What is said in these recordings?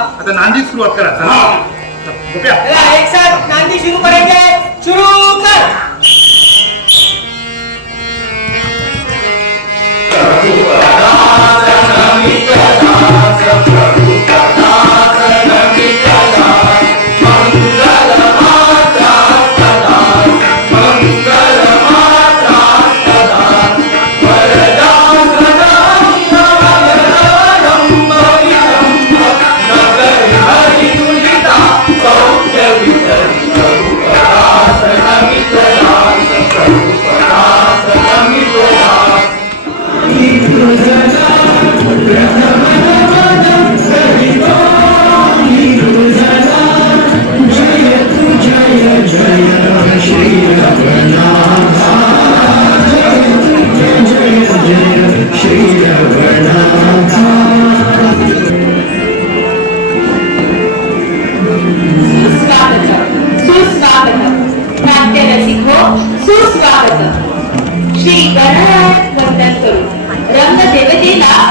आता नांदी सुरुवात करा. एक साथ नांदी शुरू करेंगे. शुरू कर.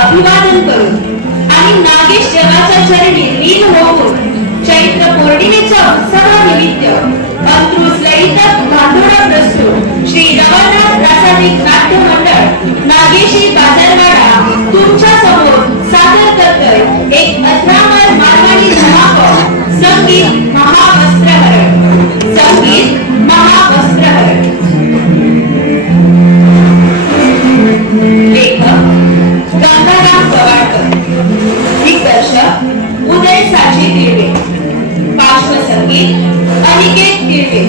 अभिवादन करून आणि नागेश देवाच्या चरणी लीन होऊन चैत्र पौर्णिमेच्या उत्सवानिमित्त अंतरुसलयित भांडोळा प्रस्तुत श्री रवळनाथ प्रासादिक नाट्य मंडळ नागेशी बाजारवाडा तुमच्या समोर सादर करतोय एक अथरामर मारवाडी धमाका. संगीत महावस्त्रहरण. संगीत महावस्त्रहरण. लेखक गंगाराम पवाडकर. दिग्दर्शक उदय साची तिळवे. पार्श्वसंगीत अनिकेत तिळवे.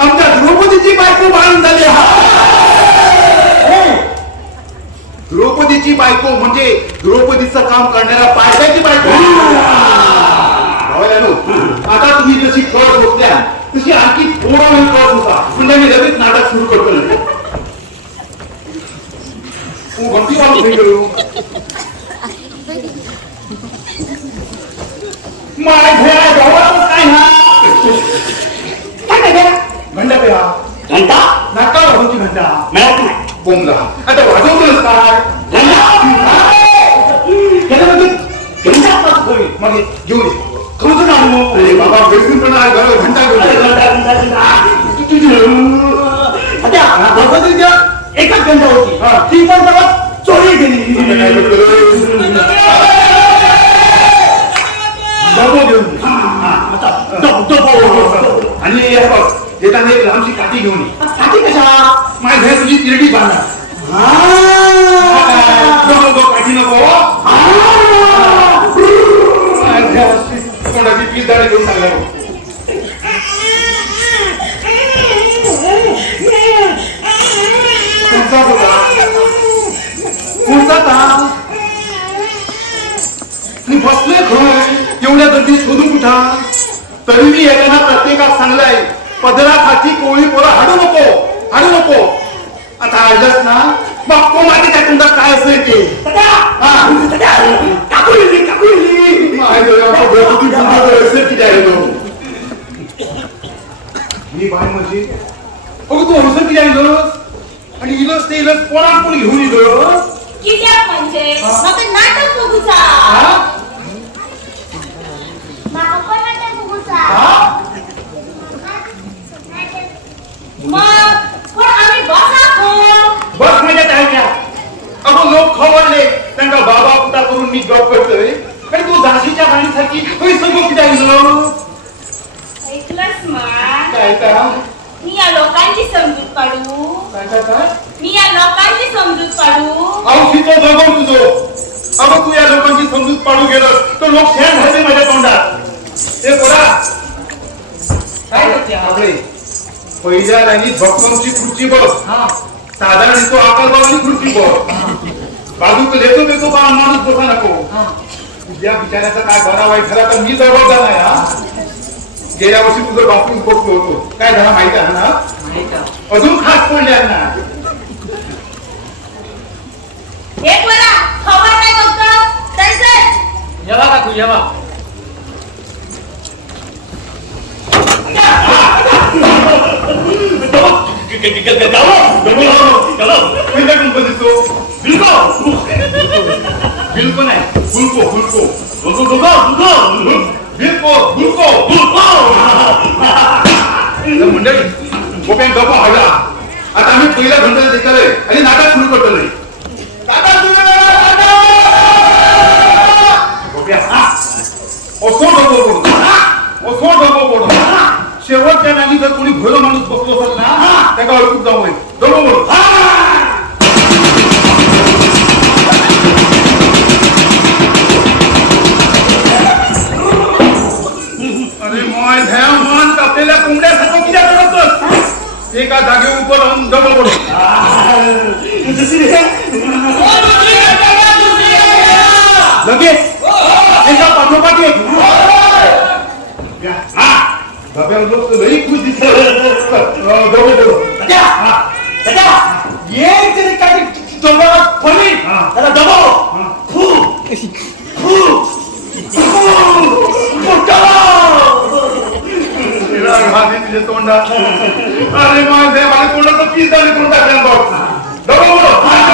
आमच्या द्रौपदीची बायको बाळून झाली. द्रौपदीची बायको म्हणजे द्रौपदीचं काम करणाऱ्या पायथ्याची बायको. आता तुम्ही जशी कळ होत्या तशी आणखी थोडा वेळ कळत होता म्हणजे मी लगेच नाटक सुरू करतो. भक्ती बाबू करू माझ्या गावातच काय हा घंटा पे हा घंटा नाका वाजवची घंटा मिळत नाही. बोंबला आता वाजवतोच काय मग घेऊन ये खरंच ना अरे बाबा बेसून पण घंटा एकच घंटा होती ती पण तेव्हा चोरी गेली. आणि येताना एक लांबची काठी घेऊन ये. काठी कशा माझ्या तुझी तिरडी बांधा. काठी नको मी बसलोय खरं एवढ्या गर्दीत शोधू कुठा. तरी मी येताना प्रत्येकात सांगलाय पदराखाची कोळी पोरं हाडू नको. आता आळलंच ना बघतो माझ्या तोंडात काय असेल ते. मी बाय म्हणजे तू हौसर किती आलोस आणि इलस ते इलस कोणाला कोणी घेऊन इलोस. कित्याक म्हणजे म्हाका नाटक बघूचा. म्हाका पण नाटक बघूचा. मग पण आम्ही बसा कोण. बस माझ्या टाळक्या. अगो लोक खवळले त्यांना बाबा पुता करून मी जॉब करतोय आणि तू झाशीच्या गाणीसाठी सगळं किती आलो. ऐकलंस मा काय का मी या लोकांची समजूत काढू. काय मी या लोकांची समजूत काढू. औषधो जगव तुझो. अगं तू या लोकांची समजूत पाडू गेलं तर लोक शेण घालते माझ्या तोंडात. ते बोला काय करते आपले पहिल्या लाईनीत भक्कमची खुर्ची बघ. साधारण तो आकारबाबी खुर्ची बघ. बाजूक लेतो बा माणूस बसा नको. तुझ्या बिचाऱ्याचा काय बरा वाईट झाला तर मी जबाबदार नाही. हा गेल्या वर्षी तुझं बापूस बघतो होतो काय झाला माहिती आहे ना. अजून खास पडल्या ना. एक बरा खबर काय बघतो चल जेवा काकू जेवा. बिलको नाही हुलको मंडळी गोप्यान गप्पा हल्ला. आता आम्ही पहिल्या घंटा देखालय आणि नाटक सुरू करतो. शेवटच्या नाणी जर कोणी भोळा माणूस बघतो असेल ना त्याला ओळखून जाऊ डबो. अरे मन कापलेल्या कोंबड्यासारखं किती करतोस. एका जागे उभं राहून डबल बोल. लगेच एका पाठोपाठ एक. डब्यावर लोक लई खुश दिसत. डबल बोल. तोंडा अरे माझ्या तोंडाचं पीस झाले करून टाकल्या बघ. डबल बोलो डबल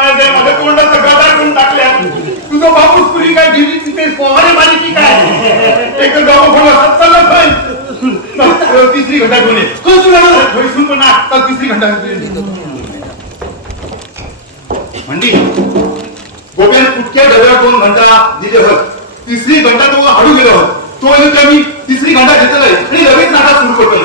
माझ्या तोंडाचा गदा करून टाकल्या. तुझं बापूस पुरी काय गेली तिथे पोहारे मारी की काय. एक गाव तिसरी घंटा घेऊन ये. पण आजकाल तिसरी घंटा म्हणजे गोप्यान कुठच्या डब्यावर 2 घंटा दिले होत. तिसरी घंटा तो हाडू गेलो होत. तो मी तिसरी घंटा घेतला आणि लगेच नाटक सुरू करतो.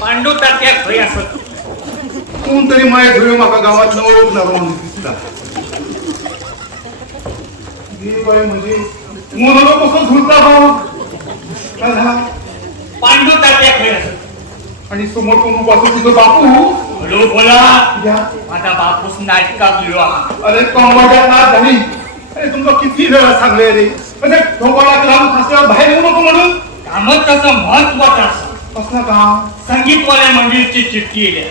पांडू तात्यात खरी असत. कोणतरी माय धुळे माका गावात ओळखणार म्हणून दिसला. म्हणजे मोनोला कसं झुलता भाऊ. पांडू तात्या खरी असत. आणि समोर कोण पासून तुझं बापू बोला माझा बापूस नाटकात लिहा. अरे कमवाच्या नाच झाली. अरे तुमचं किती वेळा सांगले रे. म्हणजे ढोबाळा लावून फासल्यावर बाहेर येऊ नको म्हणून. कामच तसं महत्वाचं असं. कसलं काम. संगीतवाल्या मंडळीची चिठ्ठी येईल.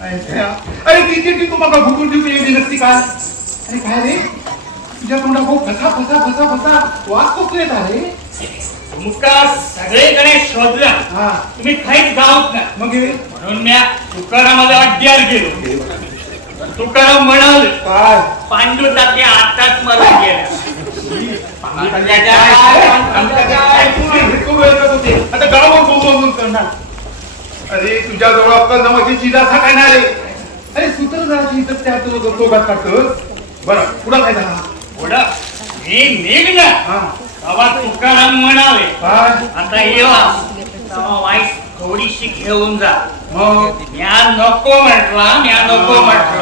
अरे ती चिठ्ठी तुम्हाला भुकून ठेवून येली नसती का. अरे काय रे तुझ्या तोंडा भाऊ फसा वास कसं येत आहे. मुका सगळीकडे शोधलं. तुम्ही काहीच गावत नाही. मग म्हणून मी तुकारामाला अड्ड्यावर गेलो. तुकाराम म्हणाल काय पांडू तात्या आताच मला गेला. आता गावावर बोलून करणार. अरे तुझ्या जवळ अक्कल नावाची चीज असा काय नाही रे. अरे सूत्रधाराची इथं त्या दोघात काढतोस. बरं पुढं काय झाला? पुढं मी निघ ना. हा बाबा तुकाराम म्हणाले काय आता ये वाईट थोडीशी घेऊन जा. मग म्या नको म्हटलं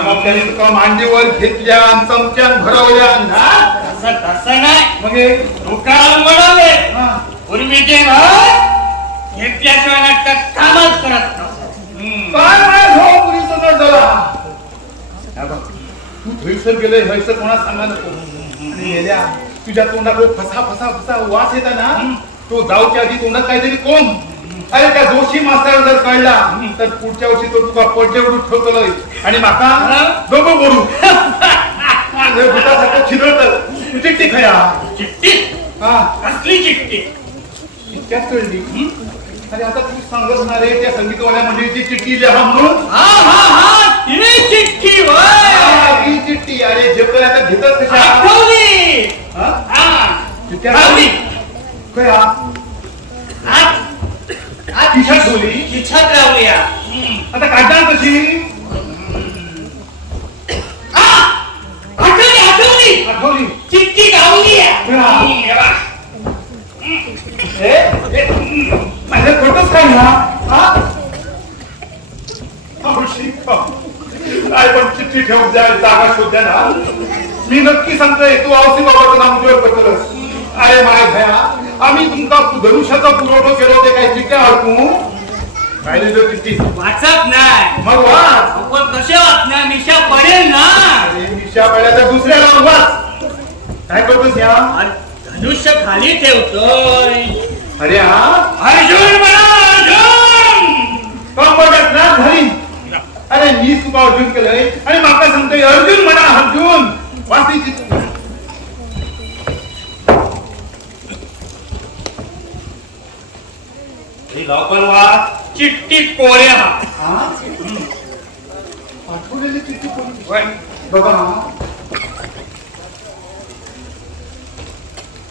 मग त्याने तुका मांडीवर घेतल्या चमच्यान भरवल्या ना. तसं नाही. मग हे तुकाराम म्हणाले हा पूर्वीचे घेतल्याशिवाय नाटक कामच करत नसत. काय माझ्या भाऊ पुरीचा नट झाला. हा बघ, तू थैसर गेले हैसर कोणा सांगा नको. आणि गेल्या तुझ्या तोंडाकडे फसा फसा फसा वास येता ना तो जाऊच्या आधी तोंडात काहीतरी कोण. अरे त्या जोशी मास्तर जर कळला तर पुढच्या वर्षी तो तुका पडजे उडून ठेवतोय आणि माका दोघं बोलू भूतासारखं छिद्रत तू चिठ्ठी खया. चिठ्ठी हा कसली चिठ्ठी? इतक्यात कळली. अरे आता तू सांगत ना रे त्या संगीतवाल्या मंडळीची चिठ्ठी लिहा म्हणून. हा ती चिठ्ठी होय. हा, ही चिठ्ठी. अरे झेपकर आता घेतच कशा. आठवली. हा? हा चिठ्ठी आठवली. काय हा? आज खिशात ठेवली. खिशात लावूया. आता काढणार कशी? आठवली आठवली. चिठ्ठी गावली. माझ्या फोटोच काय ना. काय पण चिठ्ठी ठेवून जाय जागा शोध्या ना. मी नक्की सांगतोय तू औसी बाबाचं नाम उद्योग करतलस. अरे माय भया आम्ही तुमका धनुष्याचा पुरवठा केलो ते काही चिठ्ठ्या हरकू पाहिजे चिठ्ठी वाचत नाही. मग वाच. आपण कसे वाचणार? मिशा पडेल ना. अरे निशा पडल्याचा दुसऱ्या लावून वाच. काय करतोस या? धनुष्य खाली ठेवतोय. अरे हा अर्जुन म्हणा अर्जुन. कम बघत ना घरी. अरे मी तुका अर्जुन केलंय आणि माका सांगतोय अर्जुन म्हणा अर्जुन. वाचली चिठ्ठी. लवकर वाच. चिठ्ठी कोऱ्या. पाठवलेली चिठ्ठी कोणी? होय. बघा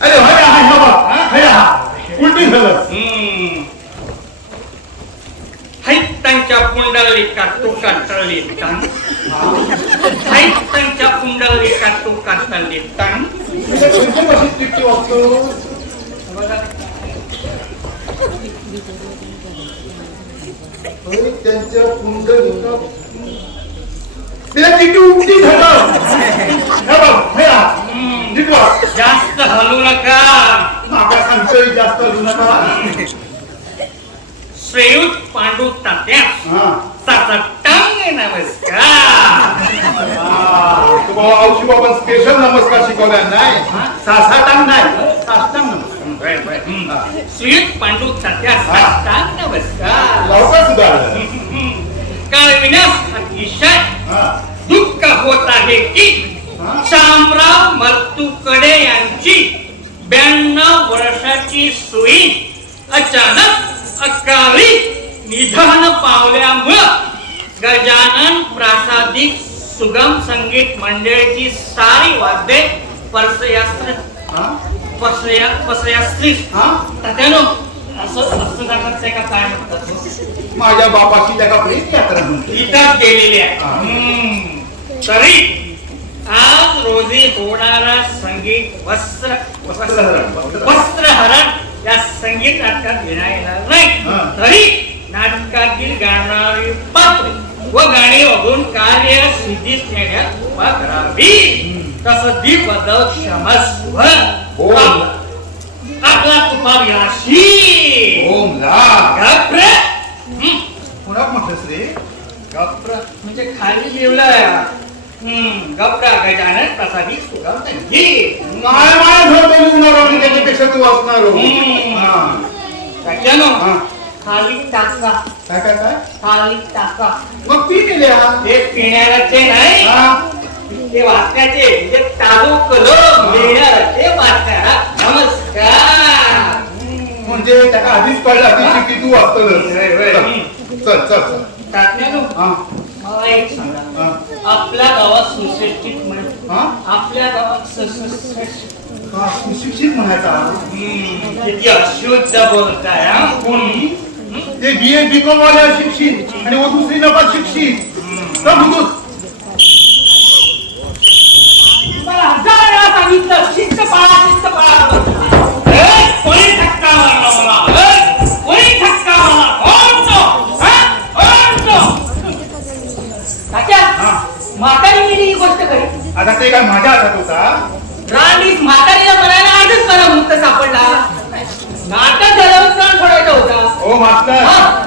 अरे होय हा बघ उलटी झालं. त्यांच्या पुंडलिका तू कातळली ताण. त्यांच्या पुंडलिका तू कातळली ताण. चिठ्ठी वाचतो. त्यांच्या पुंडलिका तिला चिठ्ठी उलटी झालं. जास्त हलू नका. माका सांगतोय जास्त हलू नका. श्रेयुत पांडू तात्या टांग नमस्कार. तुम्हाला औषधी बाबा स्पेशल नमस्कार शिकवला नाही. सासाटांग नाही साष्टांग नमस्कार. श्रेयुत पांडू तात्या टांग नमस्कार. लवकर सुधार. काल विनाश अतिशय दुःख होत आहे की शामराव मर्तुकडे यांची 92 वर्षाची सुई अचानक अकाली निधन पावल्यामुळं गजानन प्रासादिक सुगम संगीत मंडळीची सारी वाद्ये त्याच्यानं असं जातात का काय म्हणतात. माझ्या बापाची त्या प्रेत यात्रा म्हणते. इथंच गेलेली आहे. तरी आज रोजी होणारा संगीत वस्त्रहरण या संगीत नाटकात घेण्यात येणार नाही. तरी नाटकातील गाणारी पात्र व गाणी वागून कार्य सिद्धीस नेण्यात उभा करावी. तसं दीपदव क्षमस्व. आपला तुपाव याशी. ओम ला गप्र. कोणाक म्हटलंस रे? गप्र म्हणजे खाली लिवलं. गप्रा गजानन प्रसादिक सुगम संगीत. माय माय घर बोलवणार आणि त्याच्यापेक्षा तू वाचणार. त्याच्यानं खाली टाका. काय काय काय खाली टाका. मग पी केल्या. ते पिण्याचे नाही ते वाचण्याचे म्हणजे ताबू करून लिहिण्याचे वाचणार. नमस्कार. म्हणजे त्याला आधीच कळला ती चिठ्ठी तू वाचतलस. चल चल चल. टाकण्यानं हा मला एक सांगा. हा आपल्या गावात सुशिक्षित म्हणजे हा आपल्या गावात सुशिक्षित सुशिक्षित म्हणायचा. किती अशुद्ध बोलताय. कोणी ते BA BCom वाल्या शिक्षित आणि वो दुसरी नपास शिक्षित समजूत. मला 1000 वेळा सांगितलं शिस्त पाळा शिस्त पाळा. कोणी धक्का मारला मला? कोणी धक्का मारला? कोण तो? कोण तो? तात्या म्हातारी गेली ही गोष्ट खरी. आता ते काय माझ्या हातात होता. राणीच म्हातारीला म्हणायला आजच मला मुक्त सापडला. नाटक झालं प्राण सोडायचा होता. ओ मास्तर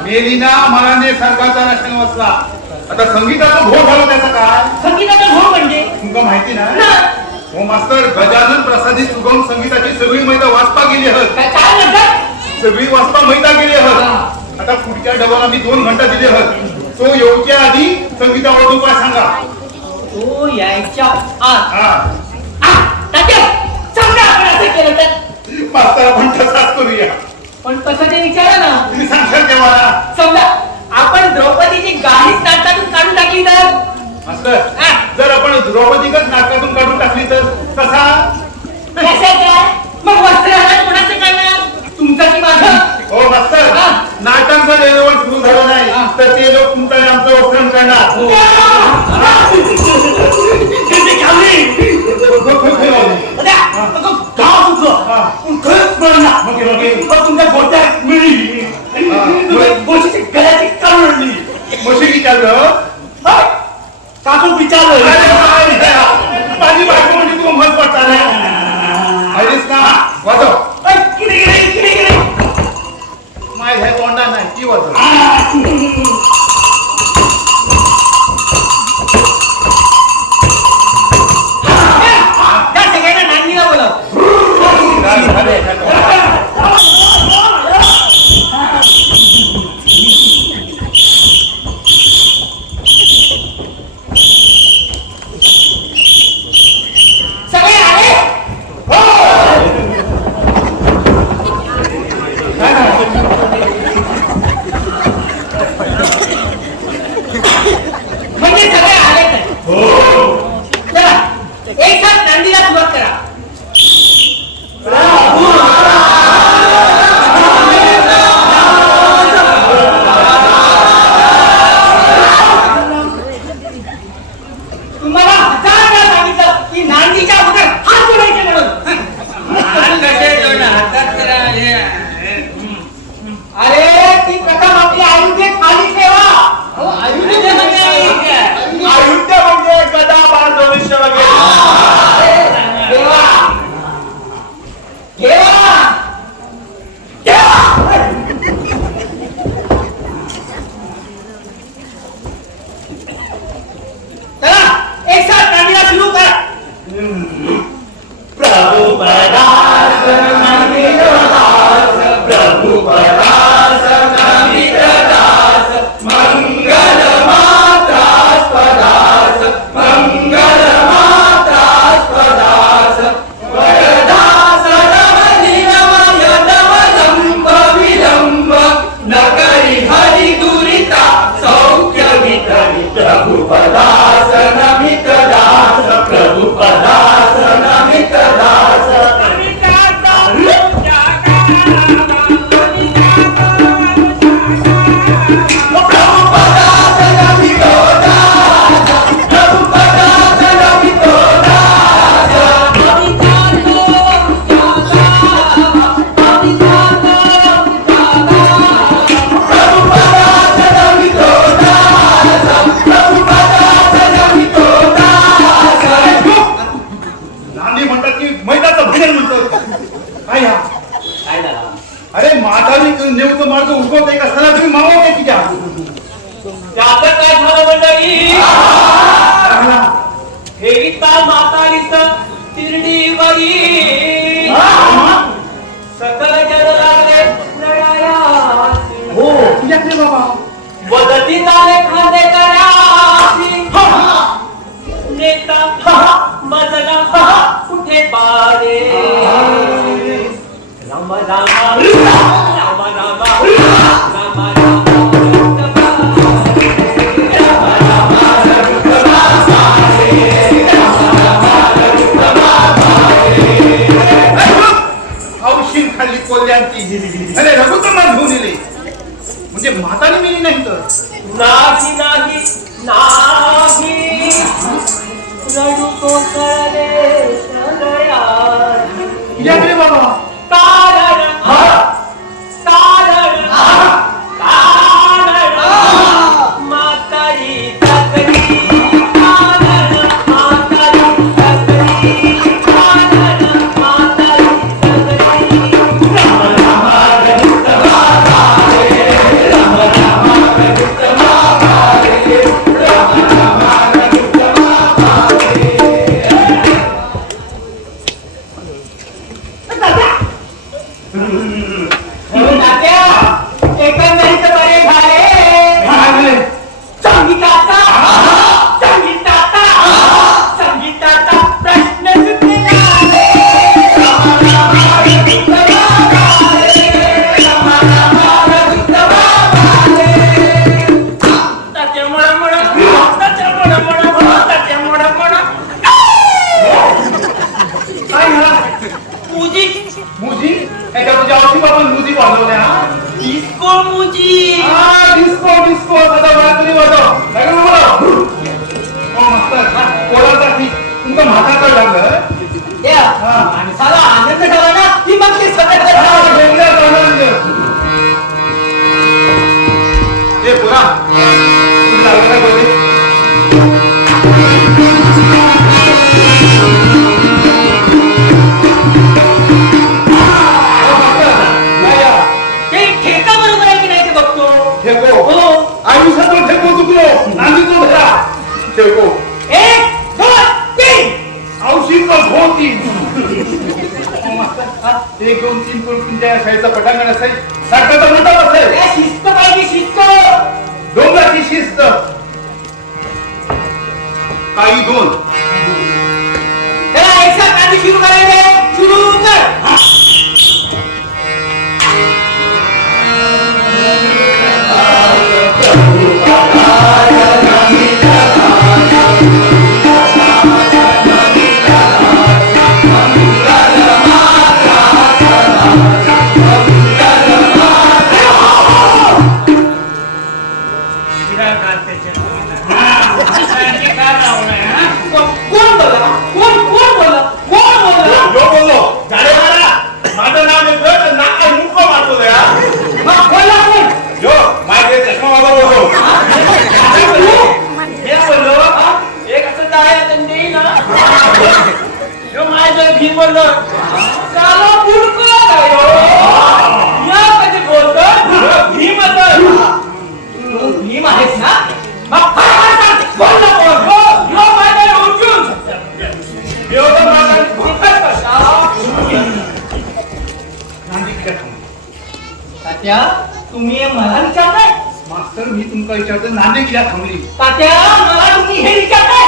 मेलीना मनाने सरकारचा नशन वाचला. आता संगीताचा भोग झाला त्याचा काय? संगीताचा भोग म्हणजे तुमका माहिती ना? हो मास्तर गजानन प्रसादी सुगम संगीताची सगळी मैदा वाचता गेली आहेत. काय म्हणतात? सगळी वाचता मैदा गेली आहेत. आता पुढच्या डबाला मी 2 घंटा दिले आहेत. तो येऊच्या आधी संगीतावर उपाय सांगा. तो यायच्या आत. हा तात्या समजा आपण असं केलं तर. मास्तर आपण तसाच करूया. पण कसं ते विचारा ना. तुम्ही सांगशाल तेव्हा. समजा आपण द्रौपदीची गाडीच नाटकातून काढून टाकली तर. मास्तर जर आपण द्रौपदीकच नाटकातून काढून टाकली तर कसा? कशाचा? मग वस्त्रहरण कोणाचं करणार? तुमचं की माझं? हो मास्तर नाटक जर लेवल सुरू झालं नाही तर ते लोक तुमचं आणि आमचं वस्त्रण करणार. मशी विचारलं काकू विचारलं. माझी बायको म्हणजे तू मत पडता ऐकलीस का? वाजव. माझ्या ह्या तोंडा नाही ती वाजव. त्या सगळ्यांना नांदीला बोलाव. सगळे आले? म्हणजे सगळे आले नाही. चला एक साथ नांदीला सुरुवात करा. तुम्हाला 1000 वेळा सांगितलं की नांदीच्या अगोदर हात जोडायचे म्हणून. अरे ती प्रथम आपली आयुध्य खाली ठेवा. आयुध्य म्हणजे गदा बाण धनुष्य वगैरे. ठेवा ठेवा. चला एक साथ नांदीला सुरू करा. प्रभु पदार्थ नमित दास, प्रभु पदार्थ नमित दास, मंगल मात्रास्पदास, मंगल मात्रास्पदास, वरदास रमणीयमय नवलंब विलंब, न करी हरि दुरिता सौख्य वितरी. प्रभु पदार्थ नमित दास, प्रभु पदार्थ नमित दास. नांदी म्हणतात की मैदाचं भजन म्हणतात. काय हा? काय झालं? अरे म्हातारी नेमकं मार्ग उगवते का सला तुम्ही मावते की त्या? त्याचं काय झालं मंडळी? हेविता म्हातारीच तिरडीवरी सकल जग लागले लढायासी. हो तुझ्याकडे बाबा. वदती झाले खांदे करासी. नेता मजला कुठे बारे. राम राम राम राम राम औषध खाली कोल्यांची अरे रघुतमा घेऊन येले. नाही रडू कोसळले हृदयात. या रे बाबा कारण कारण कारण म्हातारी जगली. कारण म्हातारी जगली. कारण म्हातारी जगली. एकंदरीत बरे झाले. संगीताचा प्रश्न सुटलेला आहे. मुजी एका तुझ्या औषधी बाबा मुजी वाजवल्या. डिस्को मुजी. डिस्को डिस्को आता वाजली वाजव लागलं मला. हो मस्त पोरासाठी तुमचं म्हातारं लागलं. माणसाला आनंद झाला ना की मग ते सगळं वेगळाच आनंद. ए पोरा तुला लागलं काय बोलले? ठेका बरोबर आहे की नाही ते बघतो. ठेको हो. आयुष्यात ठेको चुकलो नांदी तो भरा ठेको 1 2 3 औषध होती. 1 2 3 तुमच्या शाळेचा पटांगण असेल नाटकाचा मंडप असेल. शिस्त पाहिजे शिस्त. डोंगराची शिस्त काही दोन चला एक साथ आधी सुरू करायचे. सुरू कर. कोण बोला कोण कोण बोला कोण बोला. जो बोललो गाडे मारा माझं नाव घेतलं तर नाका मुक्का मारतो या. मग बोला कोण. जो माझे चष्मा वाला बोलतो. हे बोललो एक असं जायचं नाही ना. यो माझं भीम बोललो चालो पुडको गायो. या कधी बोलतो भीम असेल. तू भीम आहेस ना मग काय सांग बोल ना बोल. यो माझं अर्जुन. यो तर माझा भूतच कसा. तात्या तुम्ही मला विचारताय. मास्तर मी तुमका विचारतो नांदे किया थांबली. तात्या मला तुम्ही हे विचारताय.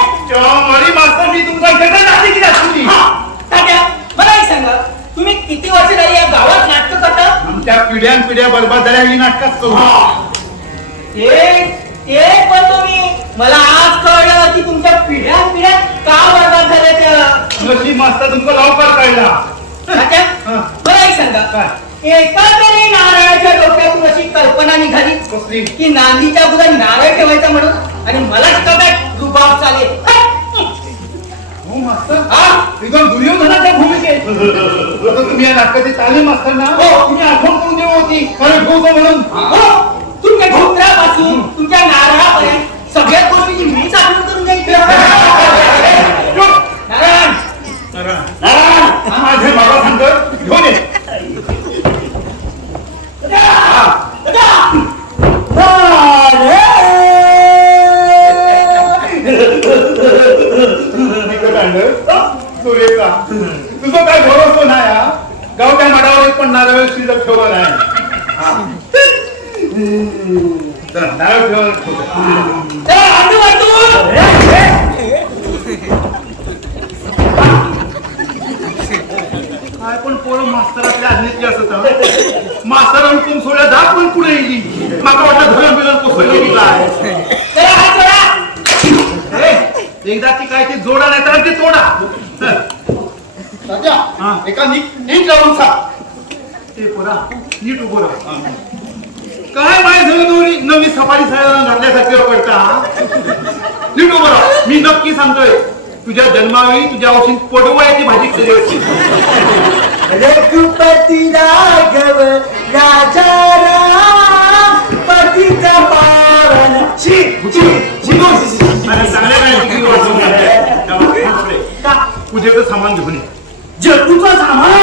मरी मास्तर मी तुमका विचारतो नांदे किया थांबली. तात्या मला एक सांगा तुम्ही किती वर्ष झाली या गावात नाटक करता. आमच्या पिढ्यान पिढ्या बरबाद झाल्या ही नाटकात करू. ते पण तुम्ही मला आज कळलं की तुमच्या पिढ्या का बरबाद झाल्याच्या. नशीब मास्तर तुमका लवकर कळला. तात्या मला एक सांगा काय? एका तरी नारळाच्या डोक्यातून अशी कल्पना निघाली कसली? की नांदीच्या अगोदर नारळ ठेवायचा म्हणून आणि मलाच काय रुबाब चालेल. हो मास्तर एकदम दुर्योधनाच्या भूमिकेत. आता तुम्ही या नाटकाची तालीम असताना तुम्ही आठवण करून देऊ होती कारण ठेवतो म्हणून. हो, तुमच्या धोत्रापासून तुमच्या नारळापर्यंत सगळ्या गोष्टीची मीच आठवण करून द्यायची. नारायण नारायण माझे बाबा सांगत घेऊन ये. तुझं काय भरोसा नाही. गावच्या माडावर एक पण नारळ शिल्लक ठेवलं नाही. नारळ ठेवलं काय पण पोरं मास्तरातल्या आज्ञेची असत. मास्तर तुम सोड्या दात पण पुढे येईल. माका वाटलं धरण बिरण कोसळली काय. एकदा ती काय ते जोडा नाही तर ते तोडा. एका नीट लावून सांग. ते पोरा नीट उभं राहा. काय माझ्या नवी सफारी घातल्यासारखी पडता. नीट उभं राहा. मी नक्की सांगतोय तुझ्या जन्मावेळी तुझ्या औषध पडवयाची भाजी केली होती. रघुपती राघव राजा राम पतीचा पावन आणि चांगल्या काय पूजेचं सामान घेऊन ये. जगूचा सामान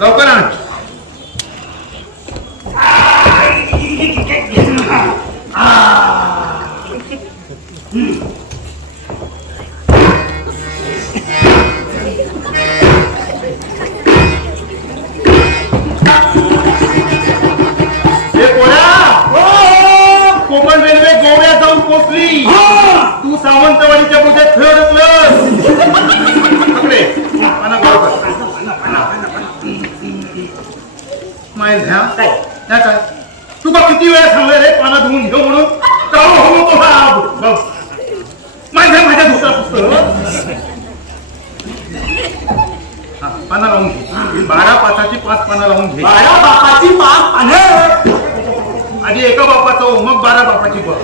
लवकर आण. कोकण रेल्वे गोव्यात जाऊन पोहोचली. तू सावंतवाडीच्या पुढे खेळतलंस. काय तुला किती वेळा सांगलं रे पाना धुवून घेऊ म्हणून. माझ्या दुसरा पुस्तक पाना लावून घे. 12 पाचाची 5 पाना लावून घे. 12 बापाची 5 पानं. आधी एका बापाचं हो, मग 12 बापाची बघ.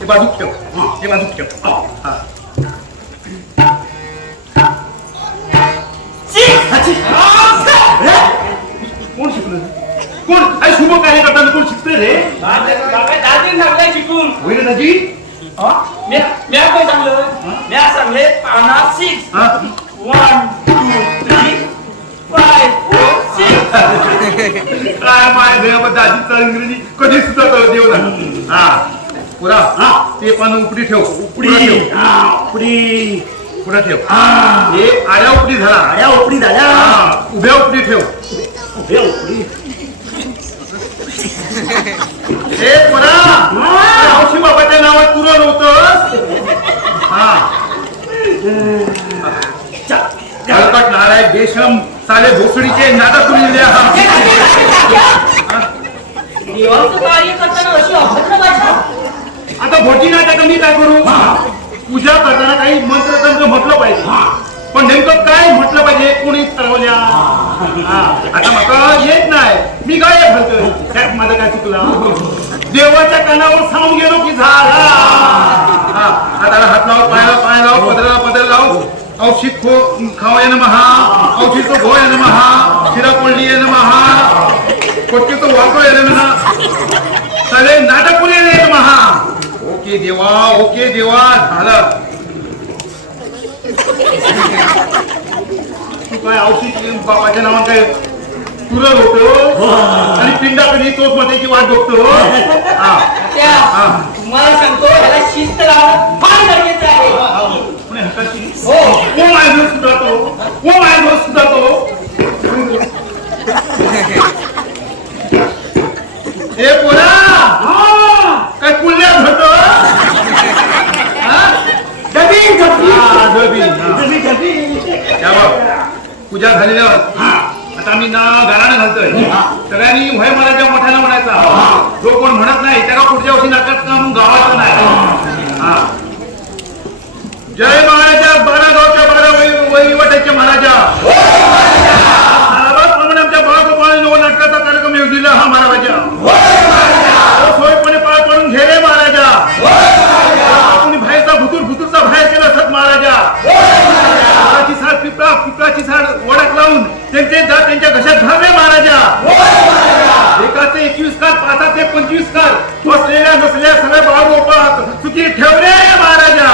हे बाजूक ठेव. हे बाजूक ठेव. कोण शिकलं कोण? अरे शुभ कार्य करताना कोण शिकते रे? दादी सांगलाय शिकून. होईल दाजी. मी काय सांगलं? मी सांगले पाना 6. 1 2 3 5 4 6. काय माय दाजीचा इंग्रजी कधी सुद्धा कळत देऊ ना. हा पुरा ते पण उपडी ठेव. उपडी पुढे ठेव. हे आड्या उपडी झाला. आड्या उपडी झाल्या. उभ्या उपडी ठेव. उभ्या उपडी. हे पुरा औशी बाबाच्या नावात पुरं नव्हतं. कळकट नाराय देशम साले भोसडीचे नाटक लिहिले. देवाचं कार्य करताना अशी अभद्र भाषा. आता भोटी नाटक मी काय करू? पूजा करताना काही मंत्रतंत्र म्हटलं पाहिजे. पण नेमकं काय म्हटलं पाहिजे कोणी ठरवल्या. आता मला येत नाही. मी काय घालतोय त्यात माझं काय चुकलं? देवाच्या कानावर सांगून गेलो की झाला. हाताला हात लाव, पायाला पाय लाव, पदराला पदर लाव. औषध खावाय नमहा, औषध भोय नमहा, शिरा पडली नमहा, कोटकीचं वाकळ नमहा, सगळे नाटक पुणे नमहा. ओके देवा, ओके देवा, झालं. तू काय औषध बाबाच्या नावात काय तुरल होतो आणि पिंडा कधी तोच मध्ये वाट बघतो. तुम्हाला सांगतो याला शिस्त लावणं फार गरजेचं आहे. वो माझ्या सुधारतो, वो माझ्या सुधारतो. हे पोरा काय पुण्या होतो. पूजा झालेल्यावर आता मी ना गाणं घालतोय. सगळ्यांनी वय महाराजा मोठ्याला म्हणायचा. जो कोण म्हणत नाही त्याला पुढच्या वर्षी नाटक काम गावाचं नाही. जय महाराजा 12 गावच्या 12 वहिवटाच्या महाराजा. आमच्या बाळगोपाळ नाटकाचा कार्यक्रम येऊ दिला हा महाराजा. सोयपणे पाय पडून घे रे महाराजा. कोणी बाहेरचा भुतूर भुतूरचा बाहेर केला असत महाराजा. साड पिपळाची साड वडक लावून त्यांच्या घशात घाल रे महाराजा. एकाचे 21 कार, 5चे 25 कार, बसलेल्या नसलेल्या सगळे बाळगोपाळ चुकी ठेव रे महाराजा.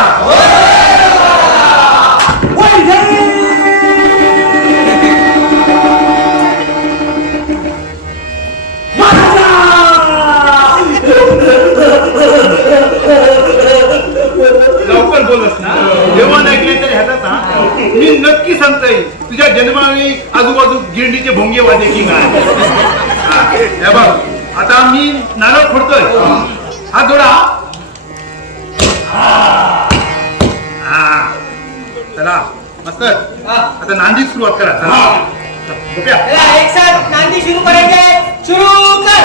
लवकर बोलस ना. जेव्हा नाही तर ह्याचा मी नक्की सांगतोय तुझ्या जन्मावेळी आजूबाजू गिरडीचे भोंगे वाजे की काय. बघ आता मी नारळ फोडतोय. हा जोडा. चला मस्त. आता नांदी सुरुवात करा. एक साथ नांदी सुरू करायचे. सुरू कर.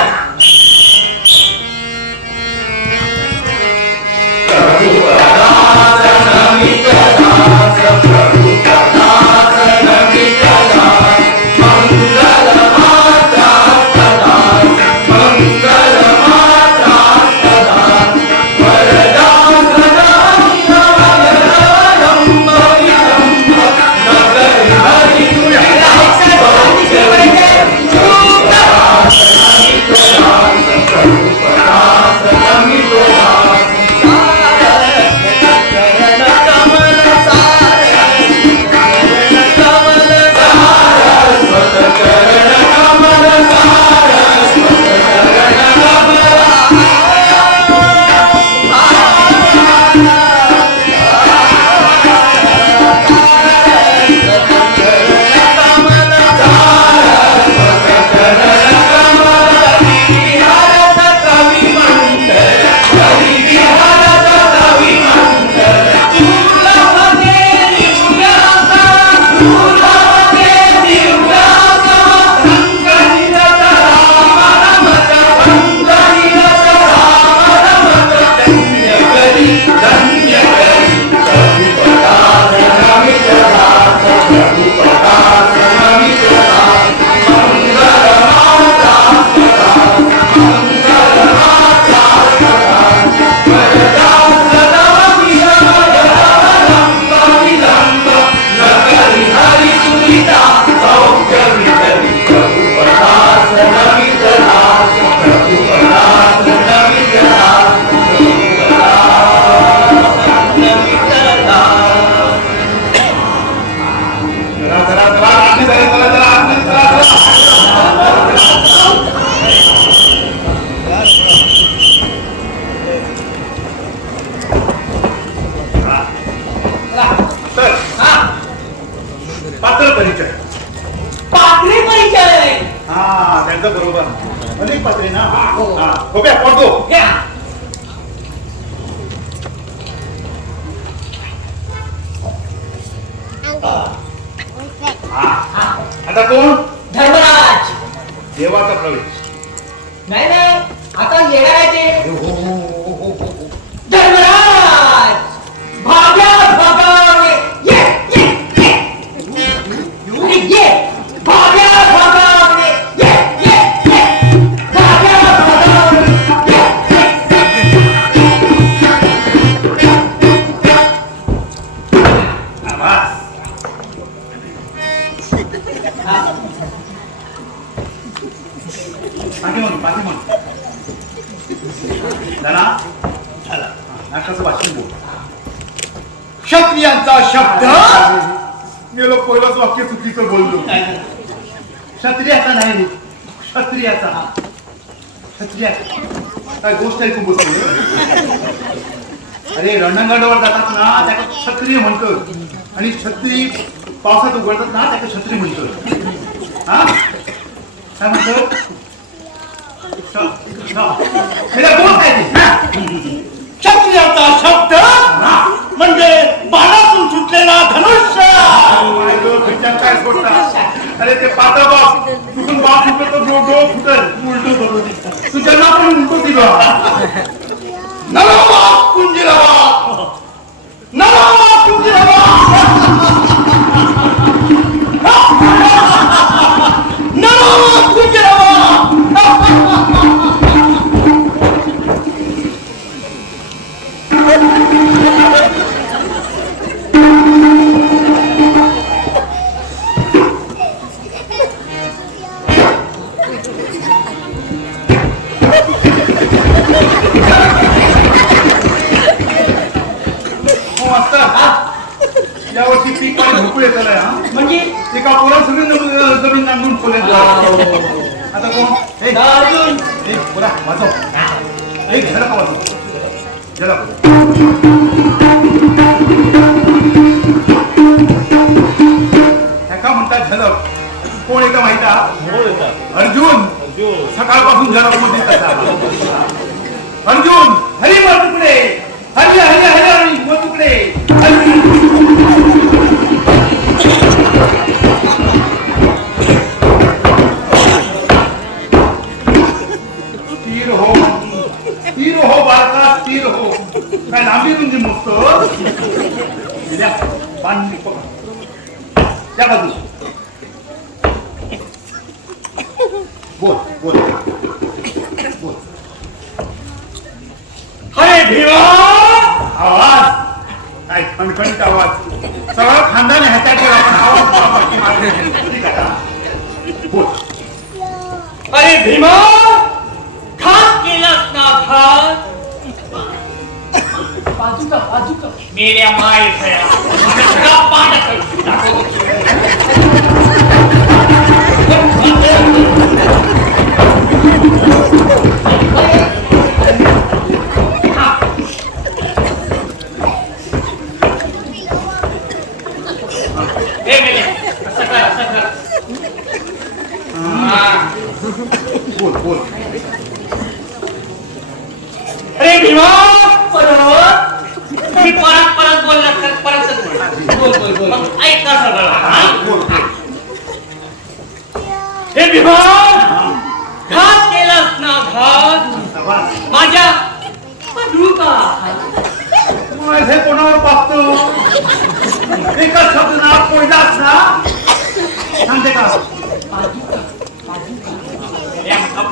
बघतो. आता कोण? धर्मराज. देवाचा प्रवेश. नाही नाही, आता येणार आहे ते धर्मराज. भाग्या भागावे ये ये ये ये भाग्या भागावे ये ये ये भाग्या भागावे आवाज. पाठी म्हणून झाला झाला. नाटकाचं भाषण बोल. क्षत्रियांचा शब्द. गेलो पहिलंच वाक्य चुकीचं बोललो. क्षत्रियाचा नाही, क्षत्रियाचा. क्षत्रियाचा काय गोष्ट ऐकून बसलो. अरे रणंगणावर जातात ना त्याला क्षत्रिय म्हणतो आणि क्षत्रिय पावसात उघडतात ना त्याला क्षत्रिय म्हणतो. हा काय म्हणतो? क्षत्रियाचा शब्द म्हणजे बाणातून सुटलेला धनुष्य. काय सोडतात? अरे ते पात्र बाप तुझून बाप फुटलं तर डो फुटल उलट बरोबर. तू त्यांना पण उलटो दिला. नवा कुंजीरावा नवा कुंजीरावा नवा कुंजीरावा. यावर्षी पीक पाणी भरपूर येत आलंय. हा म्हणजे एका पोरा सगळी जमीन नांगरून खोले. आता कोण? हे पोरा वाजव. एक झलक वाजव. झलक ह्या म्हणतात झलक. कोण येतं माहिती आहे? अर्जुन. सकाळपासून झलक मध्ये अर्जुन हरी मग तुकडे हरी हरी हरी मग तुकडे तीर हो बारका तीर हो. काय लांबी तुमची मस्त पाणी त्या बाजू. बोल बोल बोल. अरे भिवा. आवाज काय खणखणीत आवाज. सगळं खानदान ह्याच्यावर आपण आवाज बोल. अरे भीमा. घात केलास ना घात. बाजूचा बाजूचा मेल्या माय खया सगळा पाण्यात बोल बोल. अरे भीमा. मी परत बोलला तर परतच बोल बोल बोल. मग ऐक ना सगळं. बोल बोल. हे भीमा. घात केलास ना घात आवाज. माझ्या पदरुका. हे कोणावर पाहतो? एकच शब्द ना कोणताच ना सांगते का?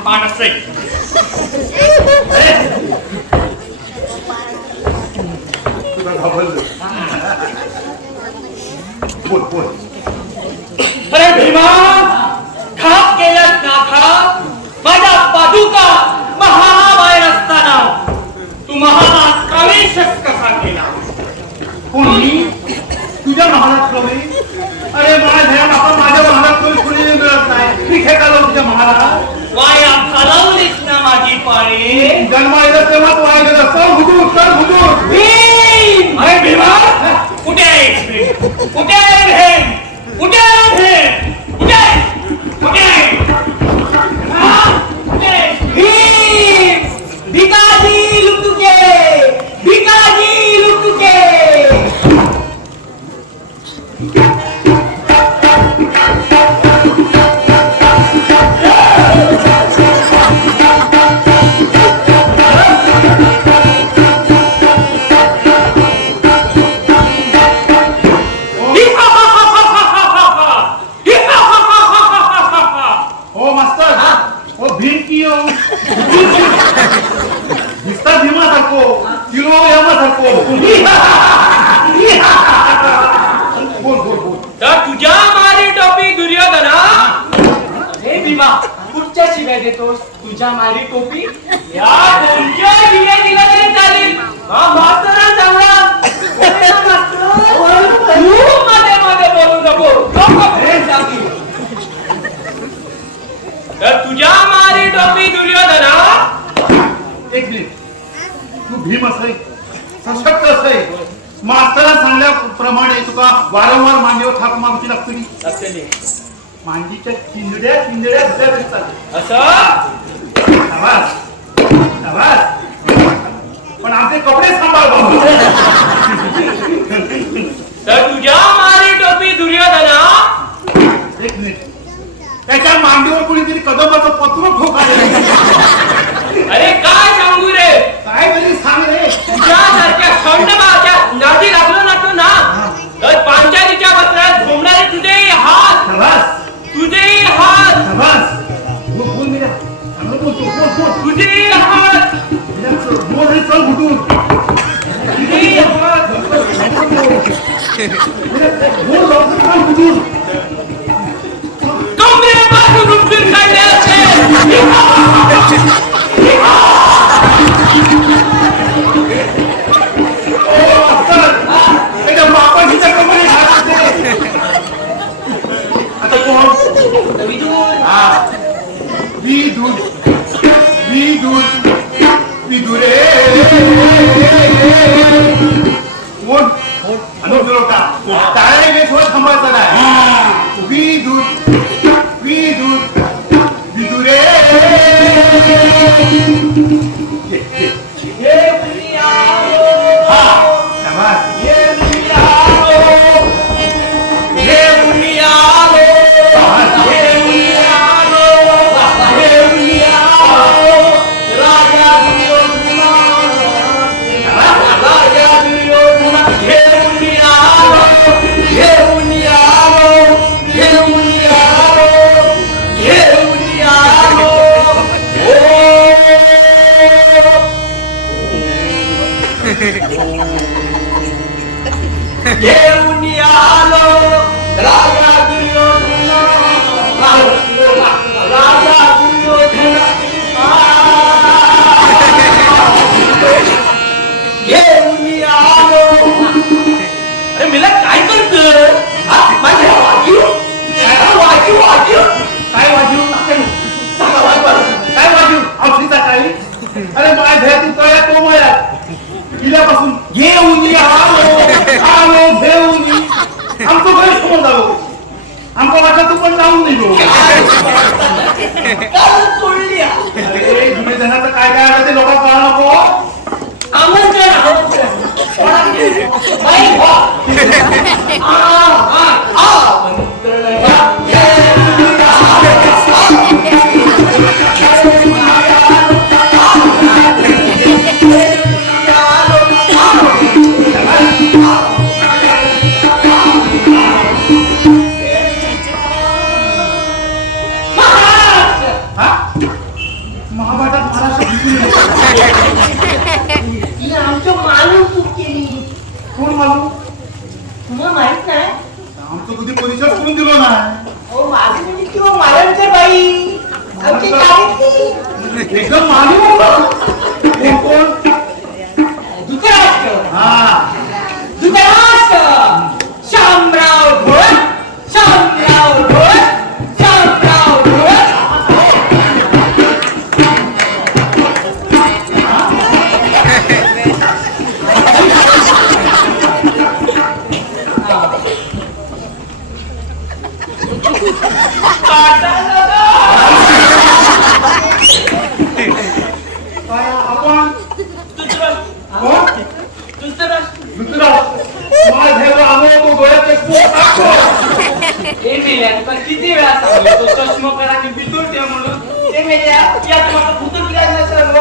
माणस तुला घाबरलं. बोल बोल. अरे भीमा. घात केलास ना घात माझ्या पादुका महाबाहेर असताना तू महालात प्रवेशच कसा केला? कोणी तुझ्या महालात प्रवेश? अरे माझ्या बापा माझ्या महालात कोणी मिळत नाही. मी खेळालो तुझ्या महालात. वाया घालवलीस ना माझी पाळी. जन्मायला तेव्हा तू आहे सर हुजूर सर हुजूर. अरे भीमा कुठे आहे? कुठे आहे भेन? कुठे आहे भेन? कुठे आहे? कुठे आहे? कुठे आहे? भीम. भिकाजी लुटके हो मास्तर हो भीम की हो दिसता भीमा सारखो किलो यामा सारखो बोल बोल बोल तर तुझ्या मारी टोपी दुर्योधना हे भीमा कुठच्या शिव्या देतोस तुझ्या मारी टोपी या कोणत्या शिव्या दिला तरी चालेल हा मास्तरांना सांगणार तू मध्ये मध्ये बोलू नको लोक हे सांगतील तर तुझ्या मारी टोपी दुर्योधना एक मिनिट तू भीम असाय सशक्त असाय मास्तरांना सांगल्याप्रमाणे तुका वारंवार मांडीवर थाप मारूची लागते मांडीच्या चिंदड्या चिंदड्या भल्या दिसतात असं शाबास शाबास पण आमचे कपडे सांभाळ बाबा तर तुझ्या मारी टोपी दुर्योधना एक मिनिट त्याच्या मांडीवर कोणीतरी कदमाचं पत्र ठोकायला अरे काय सांगू रे काय तरी सांग रे तुझ्यासारख्या खंडबाच्या नादी लागलो नसतो ना तर पंचायतीच्या पत्रात घुमणारे तुझे हात शाबास शाबास बोल बोल मीरा चांगलं बोलतो बोल बोल तुझे हात बोल रे चल उठून तुझे हात बोल लवकर चल उठून कमरेपासून उपटून काढले असेल त्याच्या बापाची कपडे घालत असते आता कोण हा विदूर विदूर विदुरे कोण अनुसरोटा टाळे घे थोडं थांबायचं नाही विदूर विदूर विदुरे अरे मिला काय करतोय माझ्या काय वाजू काय वाजू औषधीचा काही अरे माय भेटी तोया तो माया किल्यापासून घेऊन आलो घेऊन आमचं घर समोर जाऊ आमचा वाटा तू पण जाऊन निघो अरे जुने जणांचं काय काय आलं ते लोकांना कळा नको महाभारतात महाराष्ट्र आमचं मालूम चूक केली कोण मालू तुम्हाला माहित नाही आमचं कधी परिचय करून दिलो नाही ओ माझी म्हणजे किंवा मालमचे बाई आमची गाडी एकदम मालू कोण कोण धृतराष्ट्र हा धृतराष्ट्र शामराव घोळ शामराव घोळ शामराव घोळ काय आपण मेल्या या तुम्हाला भूत बिराज सर्व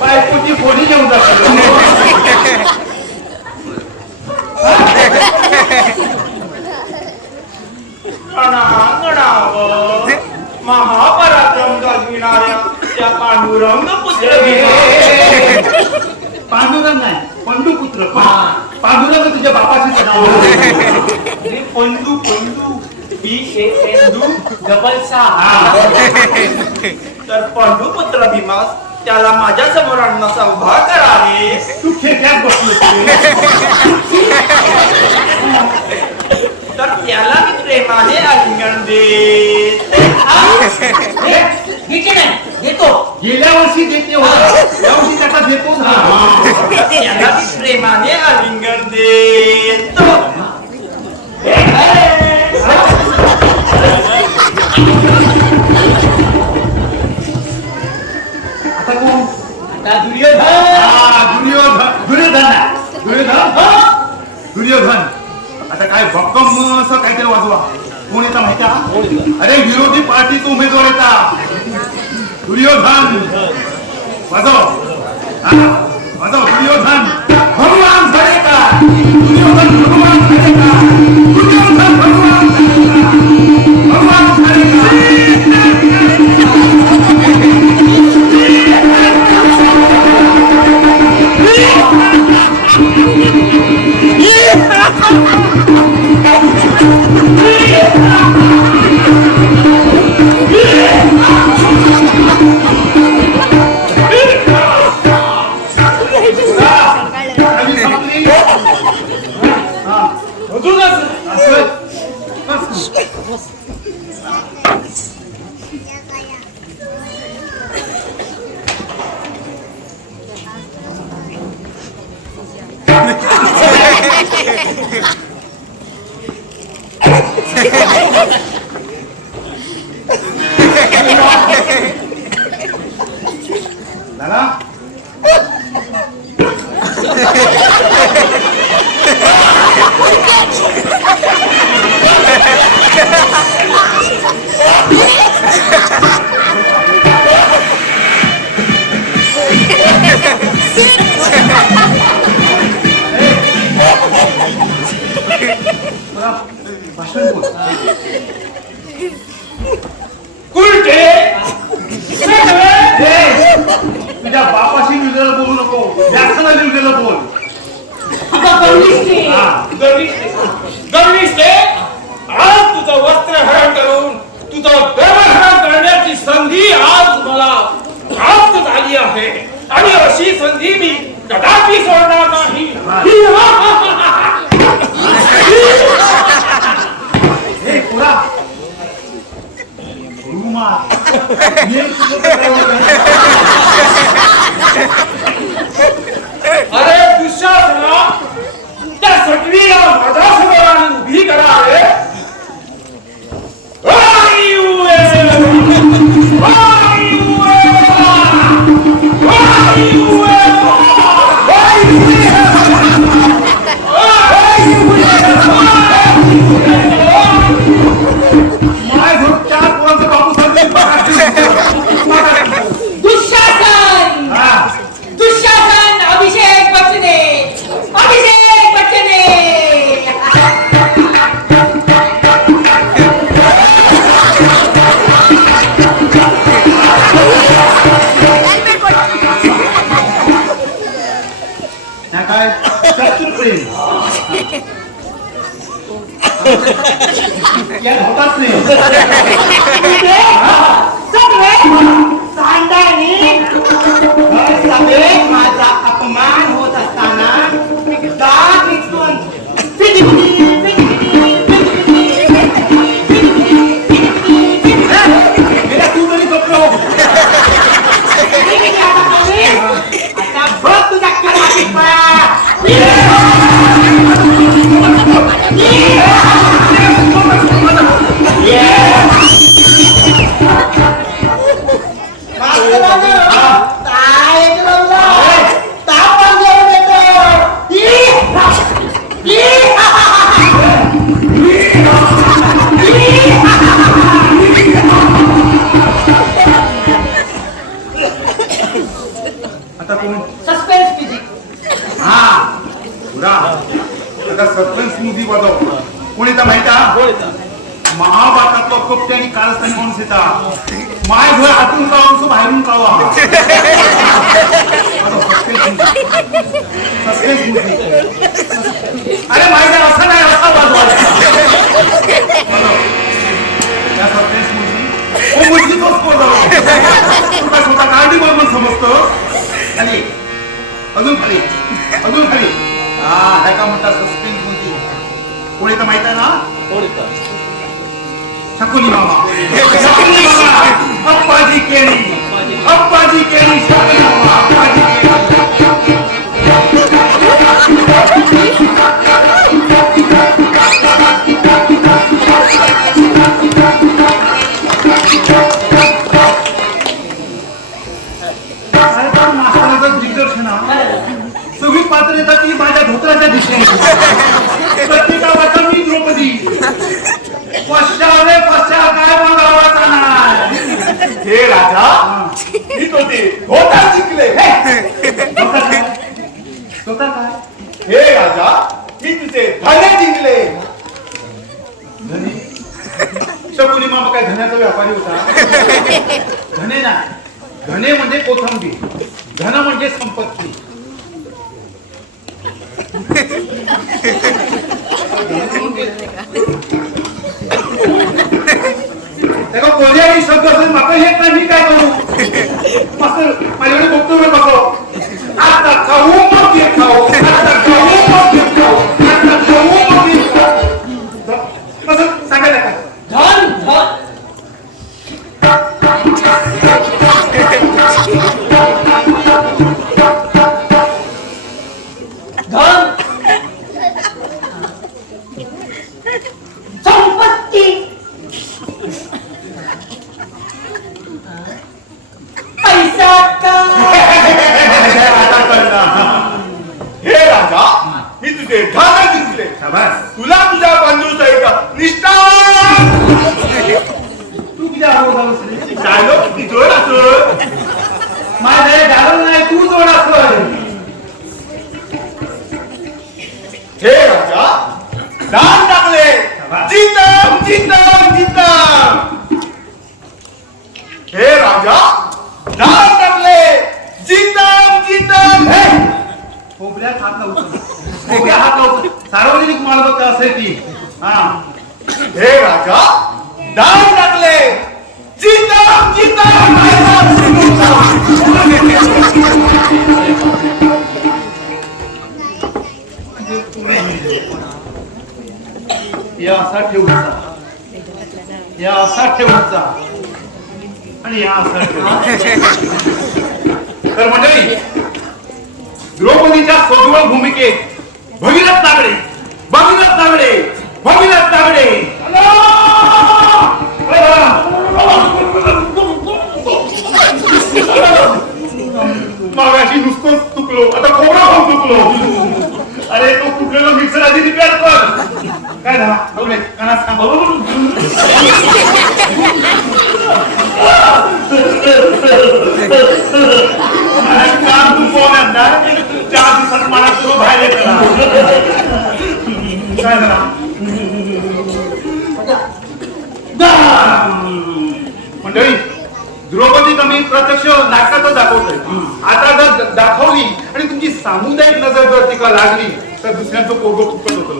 बायकोची फोडी घेऊन जातात महापराक्रम गाजविणाऱ्या त्या पांडुरंग पुत्र पांडुरंग नाही पंडुपुत्र पांडुरंग तुझ्या बापाचे नाव पंडू PANDU तर पंडुपुत्र भीमास त्याला माझ्या समोर आणण्याचा उभा करावे. तू खेळ्यात बसलो तर त्याला मी प्रेमाने आलिंगन देत. घेतो गेल्या वर्षी देते या वर्षी त्याचा देतोच त्याला मी प्रेमाने आलिंगन देत. आता कोण दुर्योधन आता काय भक्कम असं काहीतरी वाजवा. कोण येता माहिती आहे? अरे विरोधी पार्टीचा उमेदवार येता दुर्योधन वाजव वाजव दुर्योधन भगवान झाले का दुर्योधन भगवान झाले का दुर्योधन भगवान झाले का भगवान झाले का तुझ्या बापाशी लिहिलेलं बोलू नको जास्त लिहिलेलं बोल. गर्विष्ठे आज तुझं वस्त्रहरण करून तुझं गर्वहरण करण्याची संधी आज मला प्राप्त झाली आहे आणि अशी संधी मी कदापि सोडणार नाही. हे पुरा अरे दुःशासना त्या सटवीला माझ्या समोर उभी करावे. होतात नाही माझा अपमान होत असताना दात विकून तू तरी कपडे हो. आता बघ तुझा कोणी तर माहिती आहे महाभारतातला कपटे आणि कारस्थानी माणूस येता माय घर आतून काढून सो बाहेरून काढवा अरे माहिती असं नाही असा मुलगी तोच तुला स्वतः काळजी बरोबर समजतो खाली अजून खाली अजून खाली हा काय का म्हणतात सस्पेन्स मुलगी कोणी तर माहित आहे ना शकुनी मामा अप्पाजी केली शकुनी मामा अप्पाजी मास्तराचं दिग्दर्शन सगळी पात्र येतात ती माझ्या धोत्राच्या दिशेने प्रत्येकाचा मी द्रौपदी पश्चावे पश्चात काय बोलावाचा नाही हे राजा मी तो ते धोता जिंकले धोता काय हे राजा मी तुझे धने जिंकले धने शकुनी मामा काय धन्याचा व्यापारी होता धने नाही धने म्हणजे कोथंबीर धन म्हणजे संपत्ती त्याला कोणत्याही शब्द असेल मात्र येत नाही मी काय करू मस्त माझ्याकडे बघतो मी बघो आता खाऊ मग ये खाऊ आता खाऊ मग ये खाऊ आता खाऊ मग ये खाऊ कसं सांगायला का धन धन धन संपत्ती पैसा का हे राजा मी तुझे ठाणे जिंकले तुला तुझ्या बंधूचा निष्ठा तू किती आरोग्य चालो किती जोड असं माझ्या डाळून नाही तू जोड असं हे राजा दान टाकले जितम जितम जितम हे राजा दान टाकले जितम जितम हे खोबऱ्यात हात लावतो खोबऱ्या हात लावतो सार्वजनिक मालमत्ता असेल ती हा हे राजा दान टाकले जितम जितम या असा ठेवूचा या असा ठेवूचा आणि या असा ठेवूचा तर मंडळी द्रौपदीच्या सोज्वळ भूमिकेत भगीरथ तागडे भगीरथ तागडे भगीरथ तागडे मागाशी नुसतंच चुकलो आता खोबरा खाऊन चुकलो अरे तो कुठलेला मिक्सर आधी रिपेअर कर काय झाला बघले कानात सांग काम तू कोण आणणार 4 दिवसात मला तुला बाहेर येतला काय झाला मंडळी द्रौपदी कमी प्रत्यक्ष नाटकातच दाखवतोय आता जर दाखवली आणि तुमची सामुदायिक नजर जर तिका लागली तर दुसऱ्यांचं पोगो फुकट होतं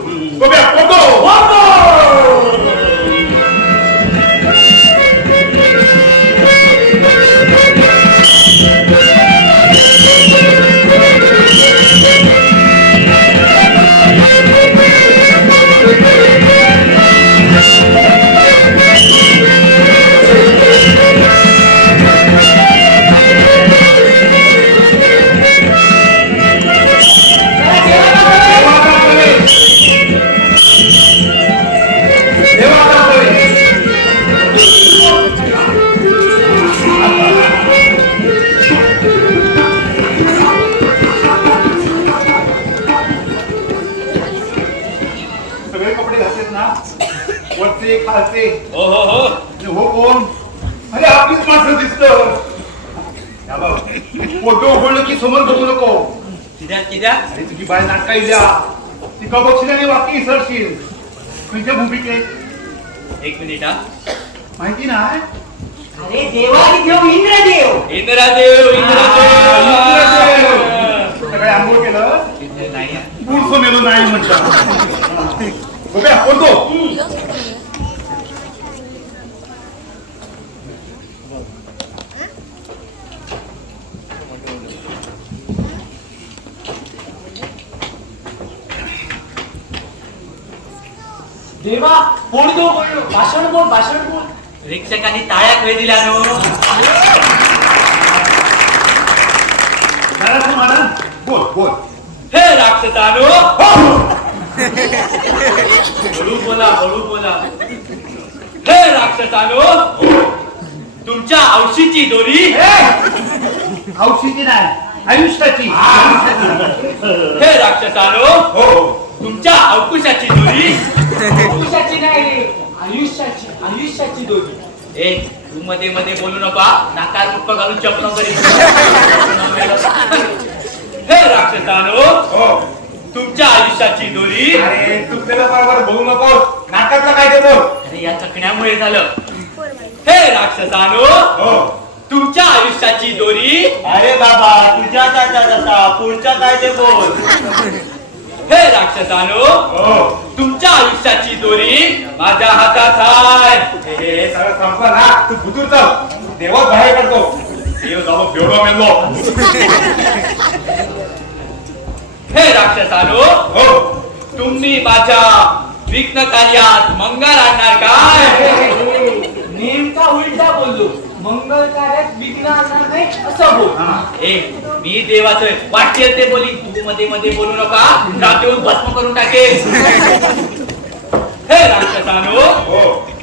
वरचे खालचे हो कोण अरे आपलीच माणसं दिसत फोटो उघडलं की समोर बघू नको किद्या अरे तुझी बाय नाटका इल्या ती का बघशील आणि वाक्य सरशील तुमच्या भूमिकेत एक मिनिट हा. माहिती नाही अरे देवाही देव इंद्रदेव. इंद्रादेव सगळे आंघोळ केलं नाही हा. पुढचं मेलो नाही म्हणतात बघा बोलतो देवा बोल दो भाषण बोल भाषण बोल. प्रेक्षकांनी टाळ्या खेळ दिल्या नो. झाला समाधान बोल बोल हे राक्षसानो, हळू बोला हळू बोला. हे राक्षसानो, तुमच्या औशीची दोरी, औषधी नाही आयुष्याची हे राक्षसानो, तुमच्या अवकुशाची दोरी. आयुष्याची नाही रे, आयुष्याची आयुष्याची दोरी. ए तू मध्ये मध्ये बोलू नका, नाकार मुक्क घालून चपल करीत. हे राक्षसानो, तुमच्या आयुष्याची दोरी. अरे चुकलेलं बरोबर बोलू नको नाकातला काय ते बोल अरे या चकण्यामुळे झालं. हे राक्षसानो, तुमच्या आयुष्याची दोरी. अरे बाबा तुझ्या जसा पुढच्या काय ते बोल. हे राक्षसानो, तुमच्या आयुष्याची दोरी माझ्या हातात आहे. हे सगळं संपलं ना तू भुतूर चल देवाच बाहेर काढतो देव जाऊ बेवडा मेलो हे राक्षसानो, तुम्ही माझ्या विघ्न कार्यात मंगल आणणार काय? नेमका उलटा बोललो. मंगल कार्यात विघ्न आणणार नाही असं बोल. ए मी देवाचं वाट्य ते बोली, तू मध्ये मध्ये बोलू नका, रात्रीहून भस्म करून टाकेल. हे राक्षसानो,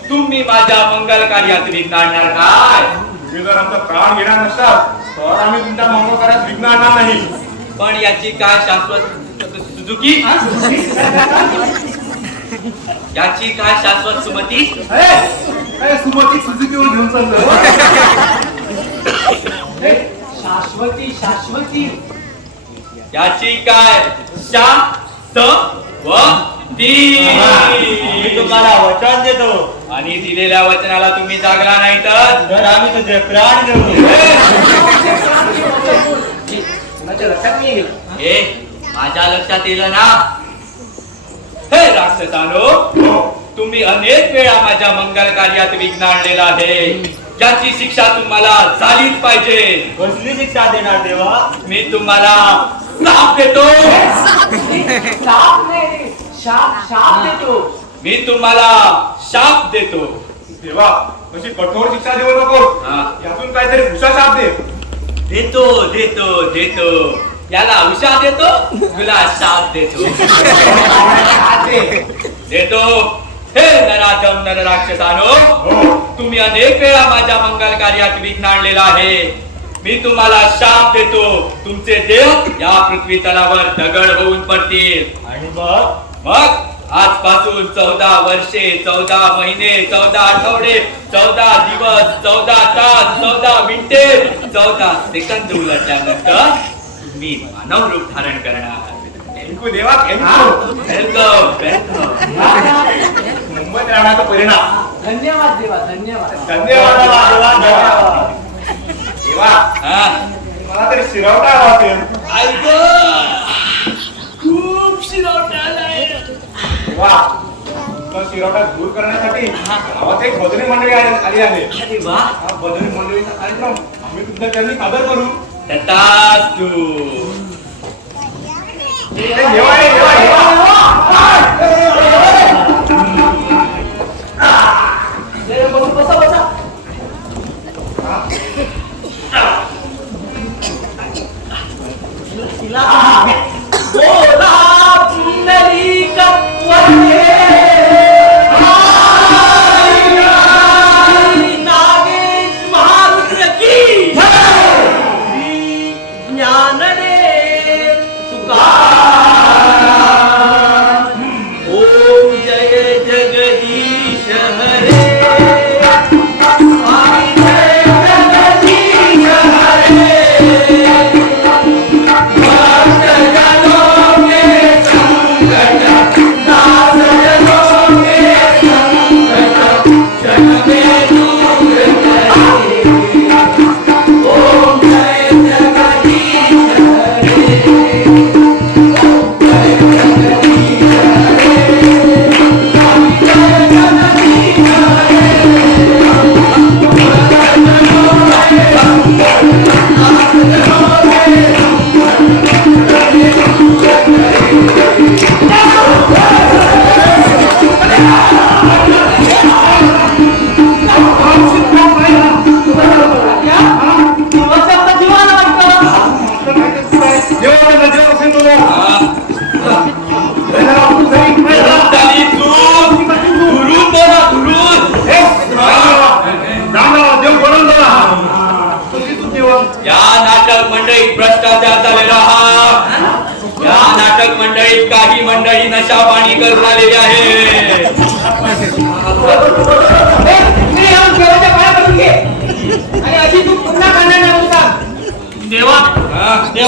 तुम्ही माझ्या मंगल कार्यात विघ्न आणणार काय? तुम्ही जर आमचा प्राण घेणार नसता तर आम्ही तुमच्या मंगळ कार्यात विघ्न आणणार नाही पण याची काय शाश्वत सुजुकी, याची काय शाश्वत सुमती? काय सुमती सुझुकीवर घेऊन चाललं शाश्वती शाश्वती. याची काय शाश्वती? मी तुम्हाला वचन देतो आणि दिलेल्या वचनाला तुम्ही जागला नाही तर आम्ही तुझे प्राण देऊ. हे माझ्या लक्षात येलं ना. हे राक्षसानो, तुम्ही अनेक वेळा माझ्या मंगल कार्यात विघ्न आणलेला आहे. ज्याची शिक्षा तुम्हाला झालीच पाहिजे. कसली शिक्षा देणार देवा? मी तुम्हाला शाप देतो. शाप नाही, शाप देतो. मी तुम्हाला शाप देतो. देवा अशी कठोर शिक्षा देऊ नको हा. यातून काहीतरी भुसा शाप दे देतो देतो देतो. याला उषा देतो, तुला शाप देतो. देतो. हे नराधम नर राक्षसानो, तुम्ही अनेक वेळा माझ्या मंगल कार्यात विघ्न आणलेला आहे. मी तुम्हाला शाप देतो. तुमचे देव या पृथ्वी तलावर दगड होऊन पडतील. आणि मग आजपासून 14 वर्षे 14 महिने 14 आठवडे 14 दिवस 14 तास 14 मिनिटे 14 सेकंद उलटल्यानंतर तुम्ही मानव रूप धारण करणार. थँक्यू देवा थँक्यू मुंबईत राहण्याचा परिणाम धन्यवाद देवा धन्यवाद. धन्यवाद धन्यवाद देवा हा. मला तरी शिरवता आला असेल खूप शिरवटा आलाय. देवा तो शिरवटा दूर करण्यासाठी गावात एक भजनी मंडळी आली आहे. अरे वा. हा भजनी मंडळीचा कार्यक्रम आम्ही तुमच्या त्यांनी सादर करू तथास्तु. देवा देवा बसा बसा. बोला पुंडलिक वंदे नागेश महारुद्र की श्री ज्ञानदेव तुकाराम. ओम जय जगदीश हरे. स्वामी जय जगदीश हरे. भक्त जनों के संकट नाश जनों के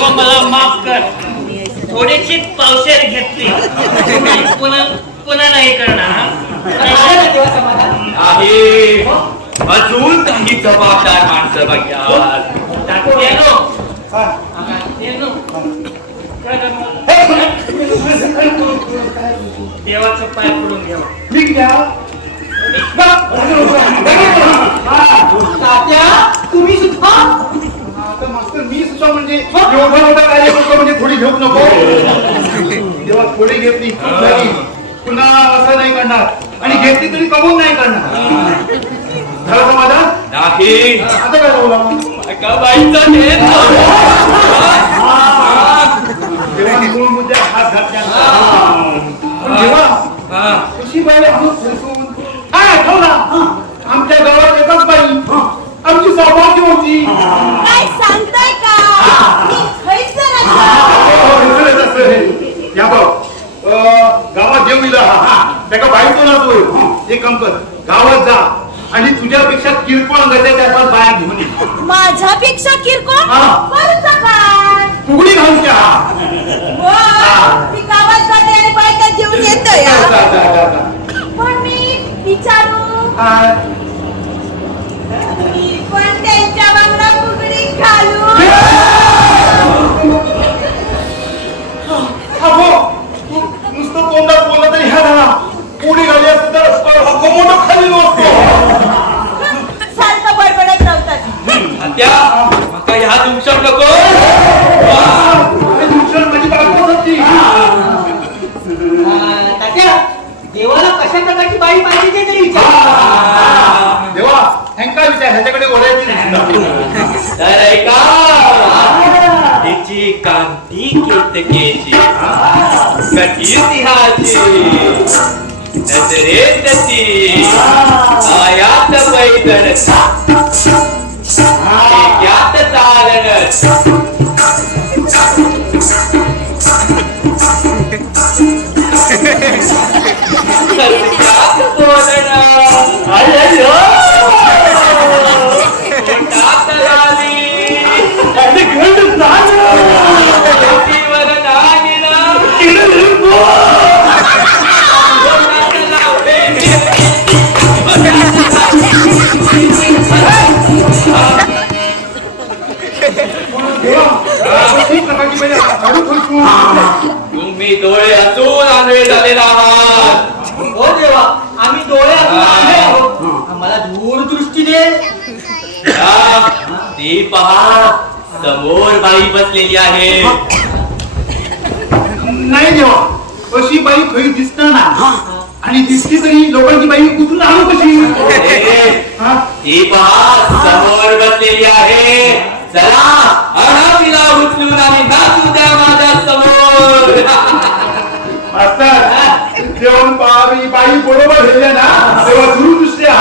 तेव्हा मला माफ कर. थोडीशी पावशेर घेतली. पुन्हा पुन्हा नाही करणार हा? झालं ना तेव्हा समाधान? आहे अजून काही जबाबदार माणसं बघा. तात्यानो, हा. तात्यानो, काय करणार? देवाचं पाय पडून घ्यावा. ठीक घ्या. तात्या तुम्ही सुद्धा आता मास्तर मी सुद्धा म्हणजे एवढा मोठा कार्य करतो म्हणजे थोडी घेऊ नको. तेव्हा थोडी घेतली खूप झाली. पुन्हा असं नाही करणार आणि घेतली तरी कमवून नाही करणार. झालं समाधान? नाही आता काय बोला का बाईचा नेत तेव्हा मूळ मुद्द्यात हात घातल्या. पण जेव्हा कशी बाई आहोत फसवून काय आठवला आमच्या गावात एकच बाई आमची सौभाग्य होती. काय सांगताय का मी खैच या बघ गावात जेव दिला त्याका बाईचं नसतोय. एक काम कर गावात जा आणि तुझ्यापेक्षा किरकोळ अंगाच्या चार पाच बाया घेऊन ये. माझ्यापेक्षा किरकोळ हा. करूचा काय फुगडी घालून द्या. हो, मी गावात जाते आणि बायका जेवून येतो जा, या. जा, जा, जा. पण मी विचारू काय? मी पण त्यांच्या बांगडा फुगडी घालू. अहो, नुसतं तोंडात बोललं तरी ह्या झाला पुढे घाली असतं तर मोठं खाली नसतो. सारखं बडबडत राहतात. त्या मका ह्या तुमच्या नको. माझी बायको होती. तात्या देवाला कशा प्रकारची बाई पाहिजे ते तरी विचार. देवा ह्यांका विचार ह्याच्याकडे ओढायची नाही. तर ऐका तिची कांती केतकेची कधी सिंहाची नजरेत ती आयात पैदळ यात चालण तुम्ही डोळे असून आंधळे झालेला आहात. हो देवा आम्ही डोळे असून आंधळे आहोत. आम्हाला दूरदृष्टी दे. ती पहा समोर बाई बसलेली आहे. नाही देवा अशी बाई खरी दिसणार ना आणि दिसली तरी लोकांची बाई कुठून आणू कशी? हा? ती पहा समोर बसलेली आहे. चला आणा तिला उचलून आणि नाचू द्या माझ्या समोर. मास्तर जेवण बाई बाई बरोबर हेले ना तेव्हा दूरदृष्टी हा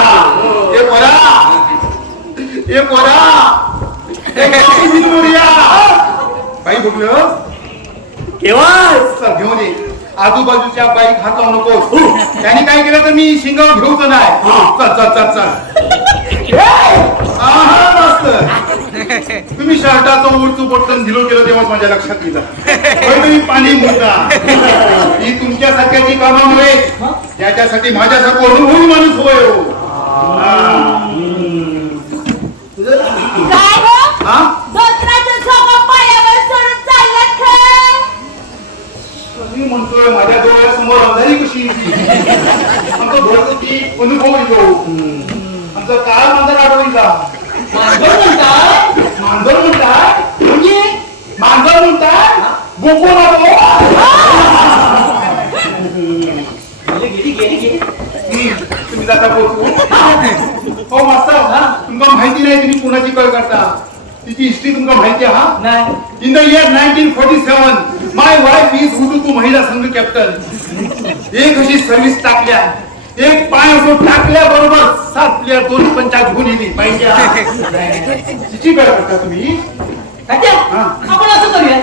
हे पोरा बाई बघलं केव्हा घेऊन ये. आजूबाजूच्या बाईक हात लावू नकोस. त्यांनी काय केलं तर मी शिंगावर घेऊच नाही. चल चल चल चल. आहा मास्तर तुम्ही शर्टाचं उडचं पटकन दिलो केलं तेव्हा माझ्या लक्षात येतं. तुम्ही पाणी मुद्दा ही तुमच्यासारख्याची कामामुळे त्याच्यासाठी माझ्यासारखं अनुभवी माणूस होय हो. काय हो हा? धोत्राचं झोका पायावर सोडून चालल्यात काय? मी म्हणतोय माझ्या डोळ्यासमोर अंधारी कशी आमचं घरगुती अनुभव येतो. आमचा काळ मांजर आठवणीचा मांजर म्हणतात. मांजर म्हणतात म्हणजे मांजर म्हणतात गोको नको. गेली गेली गेली. तुम्ही जाता पोचू. हो मास्तर तुमका माहिती नाही तुम्ही कुणाची कळ करता. तिची हिस्ट्री तुमका माहिती आहे हा? नाही. In the year 1947 my wife is hututu महिला संघ कॅप्टन. एक अशी सर्व्हिस टाकल्या एक पाय असो टाकल्या बरोबर 7 प्लेयर 2 पंचायत घेऊन येली पाहिजे हा. तिची कळ करता तुम्ही. तात्या हा. आपण असं करूया.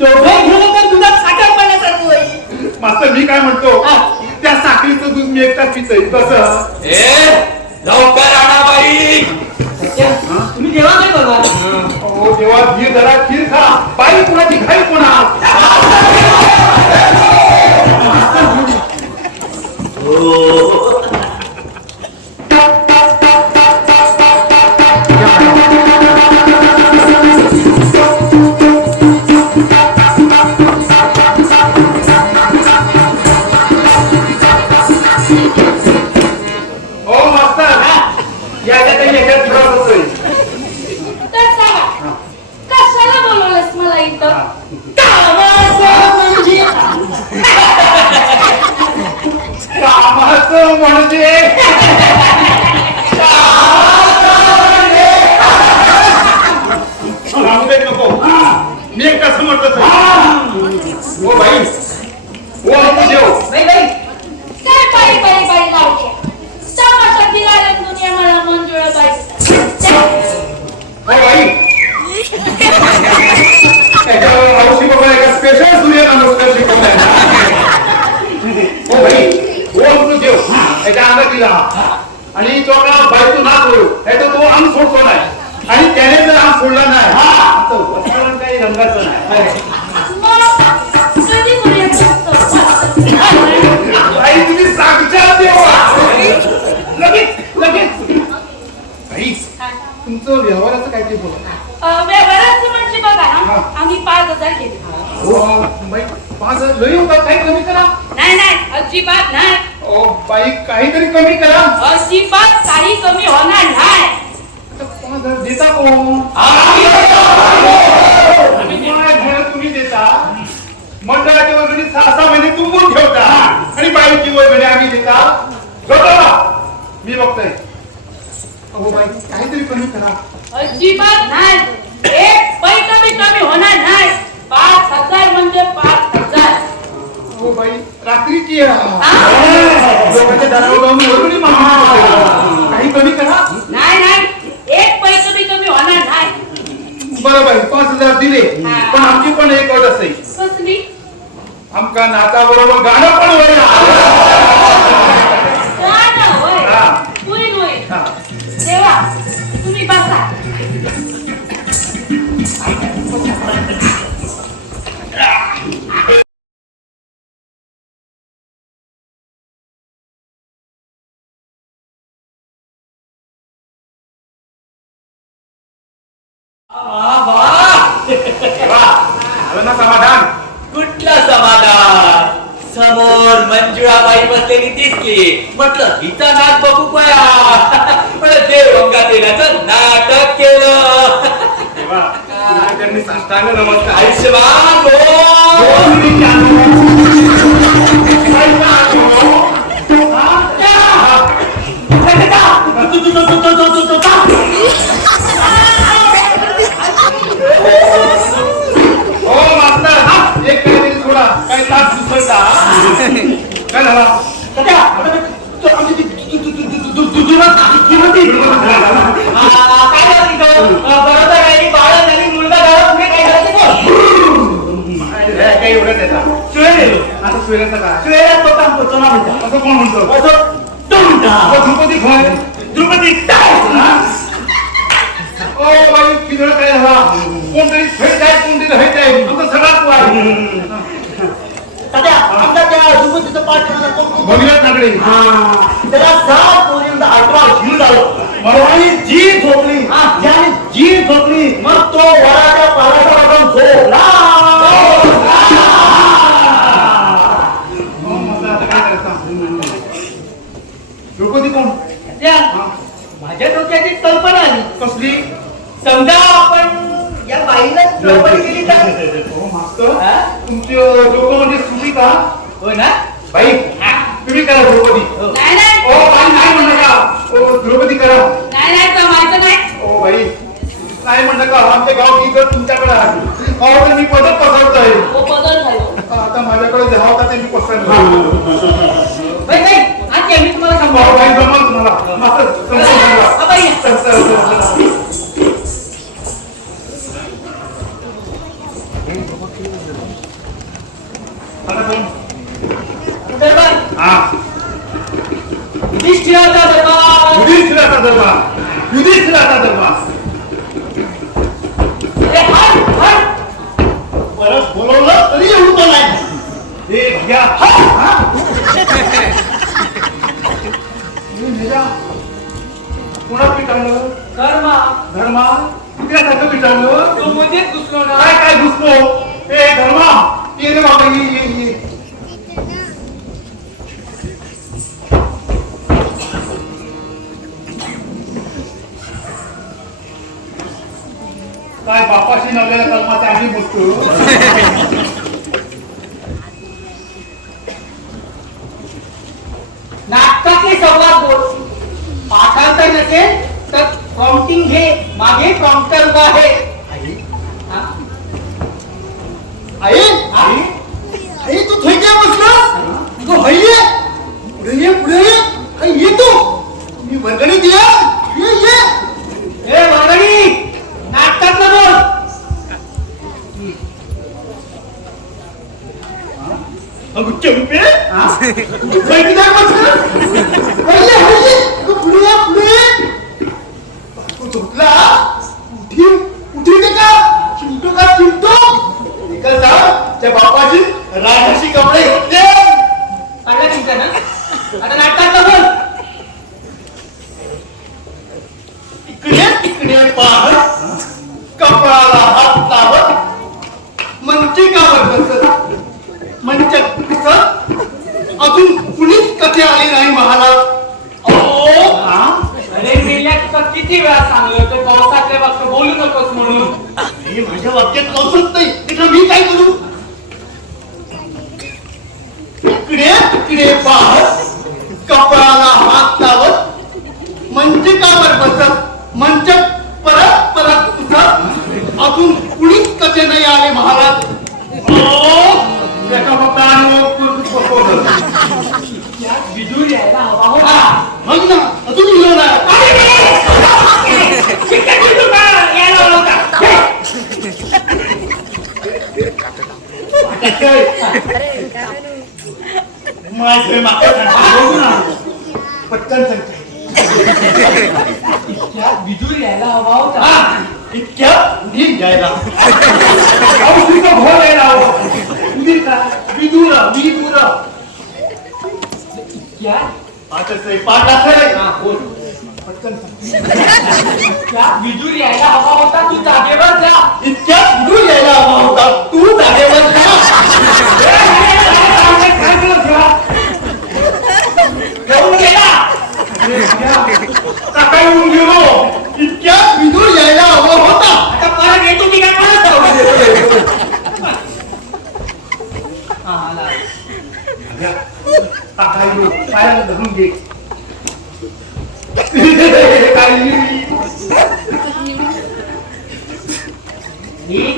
दोघे घेऊन तर दुधात साखर पाण्यासारखं होईल. मास्तर मी काय म्हणतो हा. त्या साखरेचं दूध मी एकटाच पितोय कसं? ए लवकर आणा बाई. तात्या तुम्ही देवा काय बघा. अहो तेव्हा धीर धरा खीर खा बाई कुणाची घाई कोणा ओ मास्तर याच्या काही याच्यात फिरत होतोय तर सांगा कशाला बोलवलंस मला इथं कामाचं म्हणजे रामदेव नको मी एक कसं म्हणतो ओ भाई ओ आमचं देव बाई बाई काय बाई बाई बाई लावते तमाशा दिला दुनिया मला मंजुळा बाई ओ भाई त्याच्यावर मावशी बाबा एका स्पेशल सूर्य नमस्कार शिकवलाय ओ भाई ओ आमचं देव याच्या अंगात दिला आणि तो का बाई तू ना सोडू याचा तो अंग सोडतो नाही आणि त्याने जर अंग सोडला नाही आमचं वस्त्र काही रंगाचं नाही कधी आई तुम्ही साक्षात देवा लगेच लगेच आई तुमचं व्यवहाराचं काय ते बोला व्यवहाराचं म्हणजे बघा ना आम्ही 5,000 घेतो हो बाई 5,000 लई होतात काही कमी करा नाही नाही अजिबात नाही ओ बाई काहीतरी कमी करा अजिबात काही कमी होणार नाही 5,000 देता कोण तुम्ही देता मंडळाची वर्गणी 6 महिने तुंबून ठेवता आणि बाईची वर्गणी आम्ही देता मी बघतोय अहो बाई काहीतरी कमी करा अजिबात नाही एक पैसा बी कमी होणार नाही 5,000 म्हणजे 5,000 हो बाई रात्रीची लोकांच्या दारावर जाऊन वर्गणी मागू काही कमी करा नाही नाही एक पैसा बी कमी होणार नाही बरं बाई 5,000 दिले पण आमची पण एक अट असेल कसली आमका नाता बरोबर गाणं पण होईल गाणं होय हा. होईल होईल हा. देवा तुम्ही बसा आलं ना समाधान कुठलं समाधान समोर मंजुळाबाई बसलेली दिसली म्हटलं हिचा नाच बघू पया पण देवंगात येण्याचं नाटक केलं तेव्हा त्यांनी साष्टांग नमस्कार आयुष्यमान हो मास्तर एक काहीतरी थोडा काही तास दुसरता काय झाला काही एवढंच येतात आता सुवेलाचा काय असं कोण म्हणतो द्रुपदी खोय द्रुपदी ओ बाई किधर काय झाला कोणतरी फेट आहे कोणतरी हेट आहे तुमचा सगळा तू आहे भगीरथ नागडे त्याला 7 पोरींचा 18 जीव झालं आणि जी झोपली ज्याने जी झोपली मग तो वराच्या पाराचा झोपला द्रौपदी कोण माझ्या डोक्याची कल्पना आली कसली समजा आपण या बाईला द्रौपदी केली तर हो मास्तर तुमची डोकं म्हणजे सुटी का हो ना बाई तुम्ही करा द्रौपदी नाही नाही ओ बाई नाही म्हणू नका ओ द्रौपदी करा नाही नाही जमायचं नाही ओ बाई नाही म्हणू नका आमचे गाव इथं तुमच्याकडे आहे अहो तर मी पदक पसरतोय तो बदल झालो आता माझ्याकडे जे होता ते मी पसरतो बाई बाई आज मी तुम्हाला सांगू अहो बाई जमल तुम्हाला मास्तर हा, बाई. दरबार हा युधिष्ठिराचा दरबार युधिष्ठिराचा दरबार युधिष्ठिराचा दरबार तो नाही. हे भग्या कोणा पिटाळलं कर्मा धर्मा कुत्र्यासारखं पिटाळलं तो मध्येच घुसलो ना. काय काय घुसलो ए धर्मा ये रे बाबा ये काय बापाशी नवलेल्या कलमाच्या आम्ही बसतो नाटकातले संवाद बोल. पाठांतर नसेल तर प्रॉम्प्टिंग घे. मागे प्रॉम्प्टर उभा आहे. हा? आई आई तू थेक्या बसलास तू हय्ये पुढे ये आई ये तू मी वर्गणी दिया ये ए वर्गणी नाटकातलं बोल. अगं चंपे तू बैठी जाय बसलास हय्ये तू पुढे तू झोपला उठी दे का चिमटो एका सांग त्या बापाची राजाशी कपडे घेतले काढला चिंता ना. आता नाटकातलं बोल. इकडे पाहत कपाळाला हात लावत मंचिकावर बसत मंचक दिसत अजून कुणीच कथे आली नाही महाराज. अरे मेल्या तुका किती वेळा सांगलं तो पावसातल्या बाबत बोलू नकोस म्हणून. हे माझ्या वाक्यात कौसत नाही तिकडे मी काय करू. इकडे पाहत कपाळाला हात लावत मंचिकावर बसत मंचक परत तुझं अजून कुणीच कसे नाही आले महाराज. एका फक्त यात विदूर यायला हवा होता. मग ना अजून इलो ना माझे पटकन यात विदूर यायला हवा होता. इतक्या नीट जायला घोर यायला हवं विदुर यात पाठ असेल पटकन यात विदूर यायला हवा होता. तू जागेवर जा. इतक्या विदूर यायला हवा होता तू जागेवर जा. घेऊन गेला. काय येऊन गेलो इतक्या विदूर यायला हवा होता. आता परत येतो मी काय परत जाऊ. पायाला धरून घे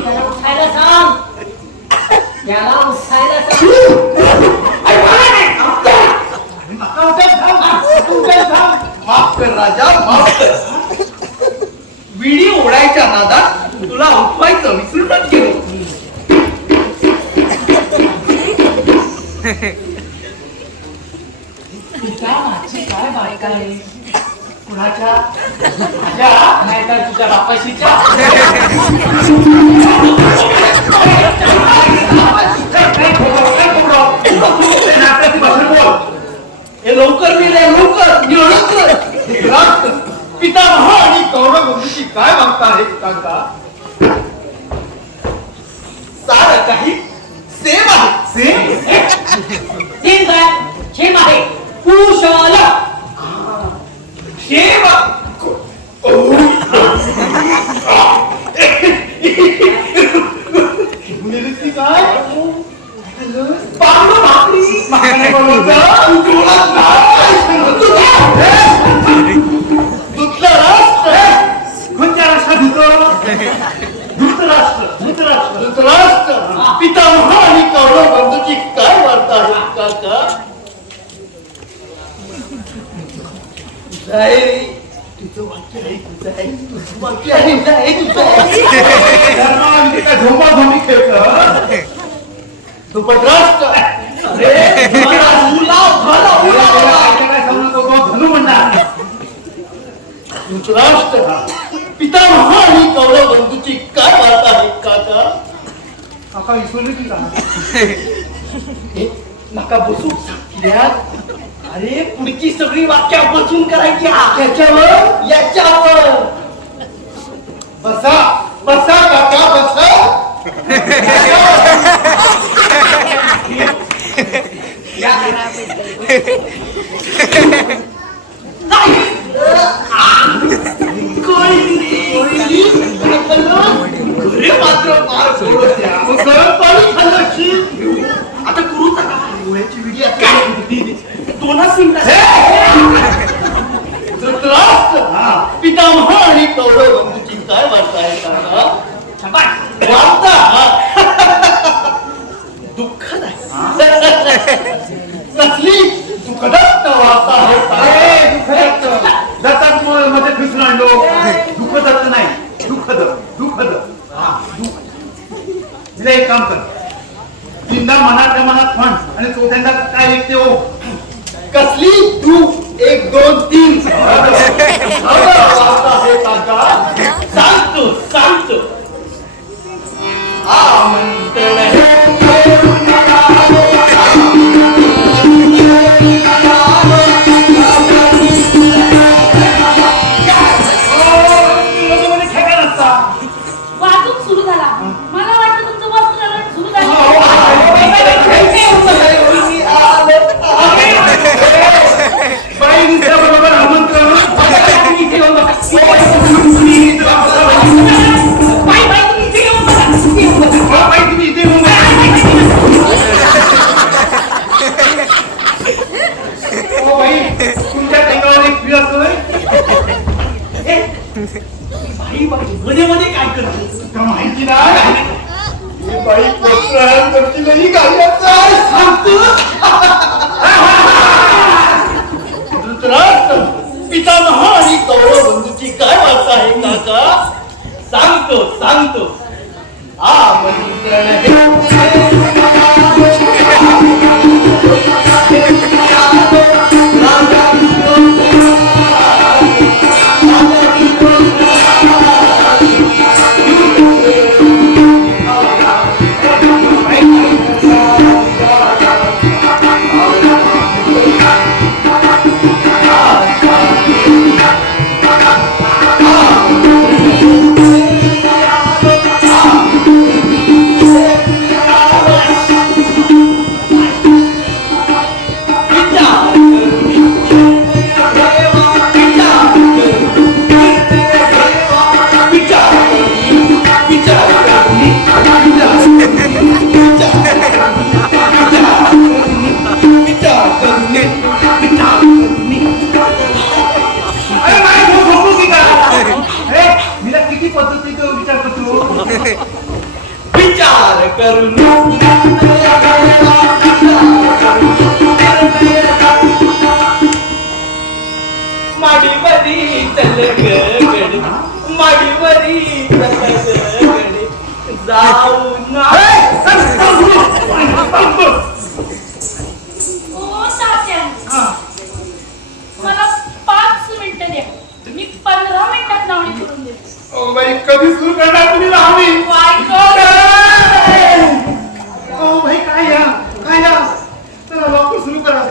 त्याला उठायला सांग. त्याला उठायला सांग. माफ कर राजा माफ कर. विडी ओढायच्या नादात तुला उठवायचं विसरूनच गेलो. तुझ्या माझी काय बायका आहे. कुणाच्या माझ्या नाही तर तुझ्या बापाशीच्या. हे लवकर मी रे लवकर पितामह आणि कौरव बंधूची काय वागता आहे काका. सार काही सेम आहे तीन काय क्षेम आहे. कुशल सेम काय पांडू भाकरी कोणत्या राष्ट्रात धृतराष्ट्र पितामह आणि कौरव बंधूची काय वार्ता आहे काका. तुझं वाक्य आहे झोंबाझोंबी खेळतं धृतराष्ट्र धनु म्हणणार धृतराष्ट्र पितामह आणि कौरव बंधूची काय वार्ता आहे काका. आता विसरलं की का? ए, नका बसू साथीदार. अरे पुढची सगळी वाक्य बसून करायची. याच्यावर याच्यावर बसा बसा काका बसा. मात्र फार गरम पाणी खाल्लं की आता करू नका. डोळ्याची विडी दोनच मिनिटात पितामह आणि कौरव बंधूची काय वार्ता आहे काका? वार्ता दुःखद आहे. कसली दुःखदत्त वार्ता आहे. दत्तात मध्ये फिसून आणलो. दुःखदत्त नाही, दुःखद दुःखद. तिला एक काम कर, तीनदा मनातल्या मनात म्हण आणि चौथ्यांदा काय लिखते हो. कसली तू 1 2 3 वार्ता आहे काका. सांगतो सांगतो. आमंत्रण वाहतूक सुरू झाला. मला वाटतं तुमचं वस्त्र सुरू झालं. बाई बरोबर आमंत्रण. तुम्ही इथे येऊन बाई तुमच्या टेकावर एक फिर असतोय. मध्ये मध्ये काय करतो का माहिती नाही. ही बाई प्रोत्साहन करतील ही गाण्याचा सांगतो. धृतराष्ट्र पितामह आणि कौरव बंधूची काय वार्ता आहे काका? सांगतो सांगतो. आमंत्रण किती पद्धतीचा विचार करतो. विचार करून माडीवरी तलगड माडीवरी तलगड जाऊ ना. ओ तात्या, मला 5 मिनिटं द्या. मी 15 मिनिटात लावणी करून देते. ओ बाई कधी सुरू करणार तुम्ही लावणी. ओ भाई काय या चला लवकर सुरू करा.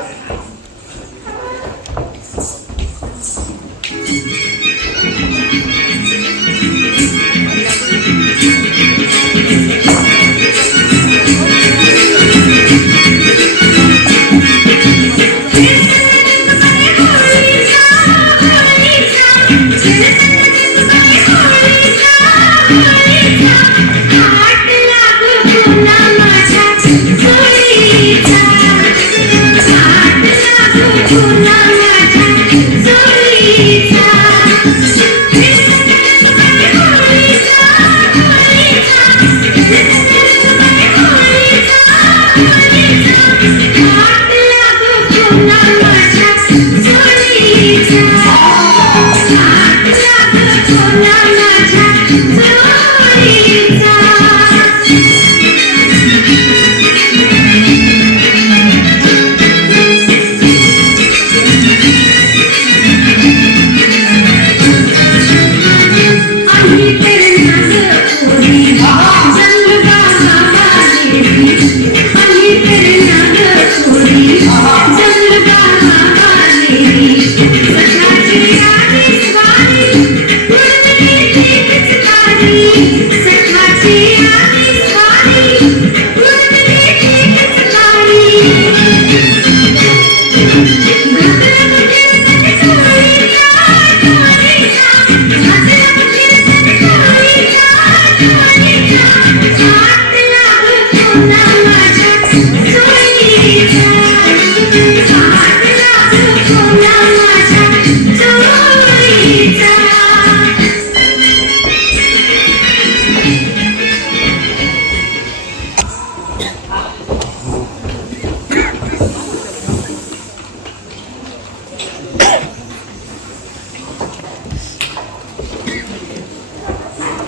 तुला माझ्या जोडीचा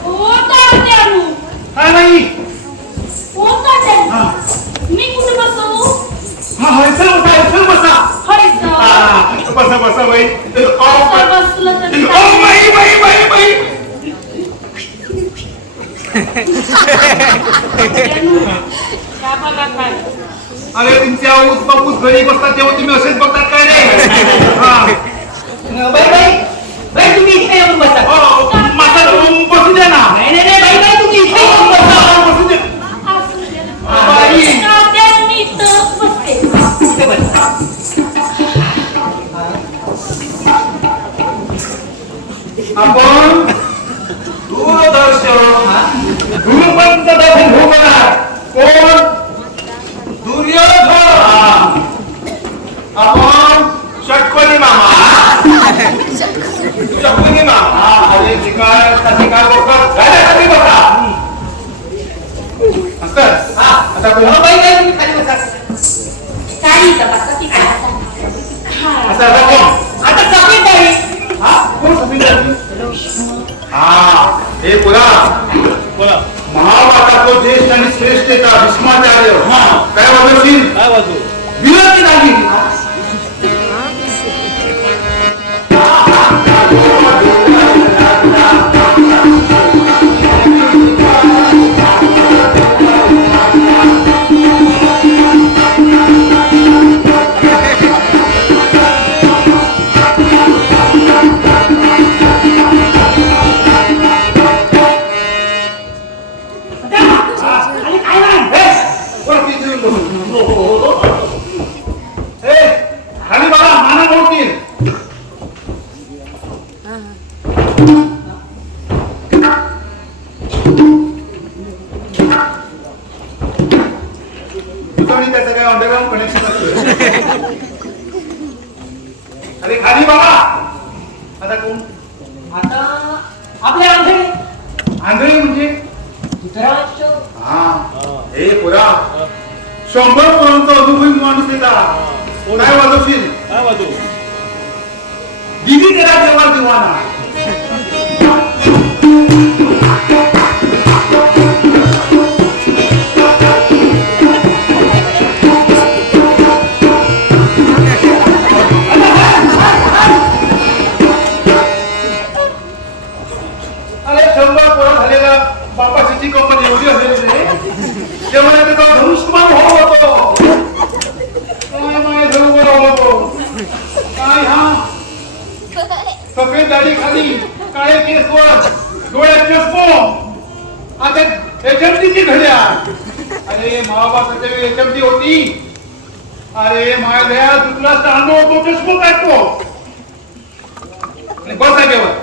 ओ तात्यानू, काय नाही ओ तात्यानू, हा. मी कुठे बसू? हा चल बसा हाय जा. बसा बाई असं बसलं तर ओ काय? बाई तात्यानू, त्या बघा काय. अरे तुमच्या ऊस बापूस घरी बसतात तेव्हा तुम्ही असेच बघतात काय रे हा बाई तुम्ही इथे येऊन बसा. माझा रूम बसू द्या ना नाही बाई तुम्ही इथे येऊन बसा. बसू द्या असू दे. तात्यानू, मी इथंच बसते. इथे बसा. आपण दूरदर्शन गुरुपंत दाखवून होणार कोण दुर्योधन आपण षटकोनी मामा षटकोनी मामा अरे शिकार बघत खाली बघा असं आता बाई तुम्ही खाली बसा. काय इथं बसा, ती काय बसा. हा. असं आता कोण आता सफेद बाई. हा कोण सफेद हा हे पुरा बोला महाभारतातो ज्येष्ठ आणि श्रेष्ठ भीष्माचार्य काय वाजवशील काय वाजू विनंती झाली खाली बघा माना मोडतील त्याचं काय अंडरग्राऊंड कनेक्शन अरे खाली बघा आता कोण आता आपले आंधळे आंधळी म्हणजे धृतराष्ट्र. हा हे पुरा 100 पोरांचा अनुभवी माणूस येता काय वाजवशील काय वाजू दिदी तेरा देवा दिवाना अरे 100 पोरं झालेला बापाची कंपनी एवढी असेल तेव्हा त्याचा धनुष्यमान भाऊ होतो काय माय धनुष्यमान भाऊ होतो काय हा सफेद दाढी खाली काळे केस वर डोळ्यात चष्मो आता एचएमटीची घड्या अरे महाभारताच्या एचएमटी होती अरे माय दया दुसरा तांदूळ होतो चष्मो काढतो आणि बस जागेवर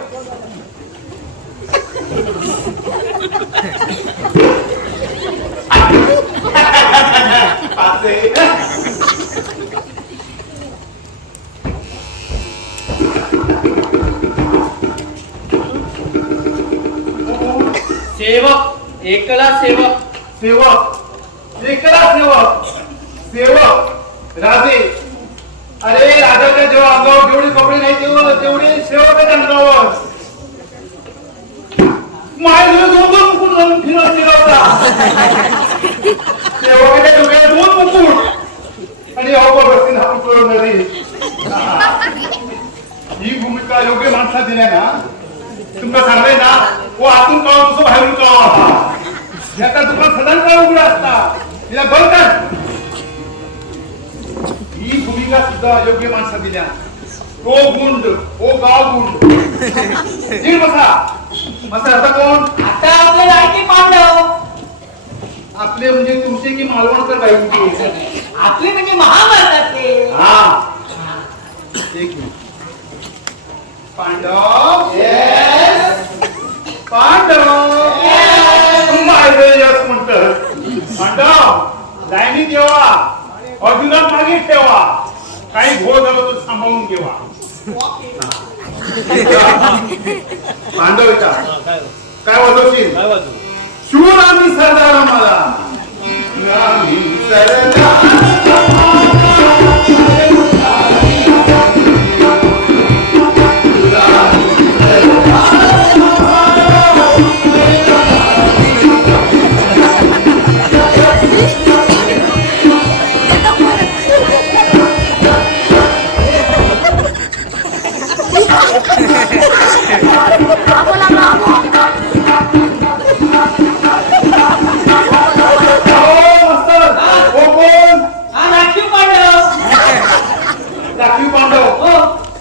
सेवक एकला सेवक सेवक एकला सेवक सेवक राजे अरे राजाच्या जेव्हा अंगावर जेवढे कपडे नाही तेवढे सेवकाच्या अंगावर माझ्या दोघं मुकुट घालून फिरवता सेवकाच्या डोक्यात 2 मुकुट आणि बसतील हा मुकुट नदी ही भूमिका योग्य माणसा दिल्या ना तुमका सांगले ना वो आतून काळ तुझं बाहेरून काळ याचा दुकान सदान काळ उघडा असता तिला बघतात ही भूमिका सुद्धा योग्य माणसा दिल्या तो गुंड ओ गाव गुंड नीट बसा आता कोण आता आपले लाडके पांडव आपले म्हणजे तुमचे की मालवणकर बाई आपले म्हणजे महाभारतातले. हा एक मिनिट पांडव पांडव यस म्हणत पांडव लाईनी ठेवा अर्जुनात मागे ठेवा काही घोळ झालं तर सांभाळून घेवा. पांडव येता काय वाजवशील? शूर आम्ही सरदार आम्हाला आम्ही सरदार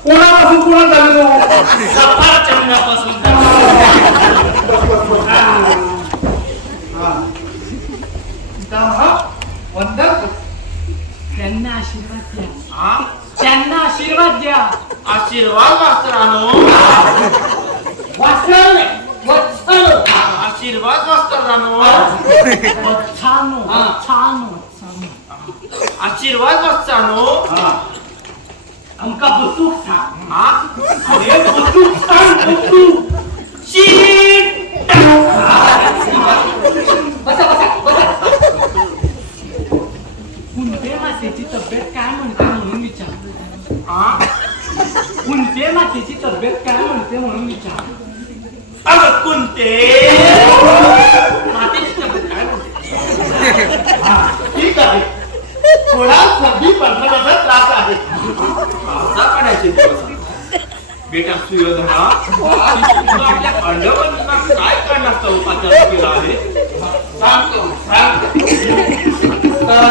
कोणापासून कोणा झाले त्यांना आशीर्वाद द्या. त्यांना आशीर्वाद द्या. आशीर्वाद मास्तरानो. वाचन वत्सल आशीर्वाद मास्तरानो. छानो छानो आशीर्वाद मास्तरानो. आमका बसूक सांग. अरे बसूक सांग. बसूक शीट. बसा बसा बसा. कुंते मातेची तब्येत काय म्हणते म्हणून विचार. कुंते मातेची तब्येत काय म्हणते म्हणून विचार. अगं कुंते मातेची तब्येत काय म्हणते. ठीक आहे. थोडा सर्दी पंथाचा त्रास आहे. असा काढायचे दिवस बेटा सुयोधना. आपल्या पांडवांना काय कारणास्तव उपाचार केला आहे सांगतो तर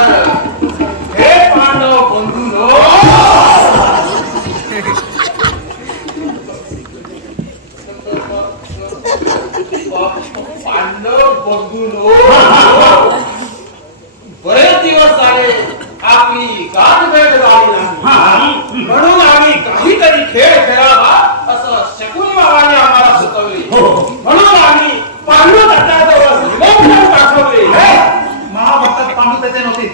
हे पांडव बंधूंनो, पांडव बंधूंनो, बरेच दिवस झाले आपली गाठ भेट झाली नाही. म्हणून आम्ही काहीतरी खेळ खेळावा असं शकुनी बाबांनी आम्हाला सुचवले. म्हणून आम्ही पांडू दत्ताजवळ निमंत्रण पाठवले. महाभारतात पांडू त्याचे नव्हते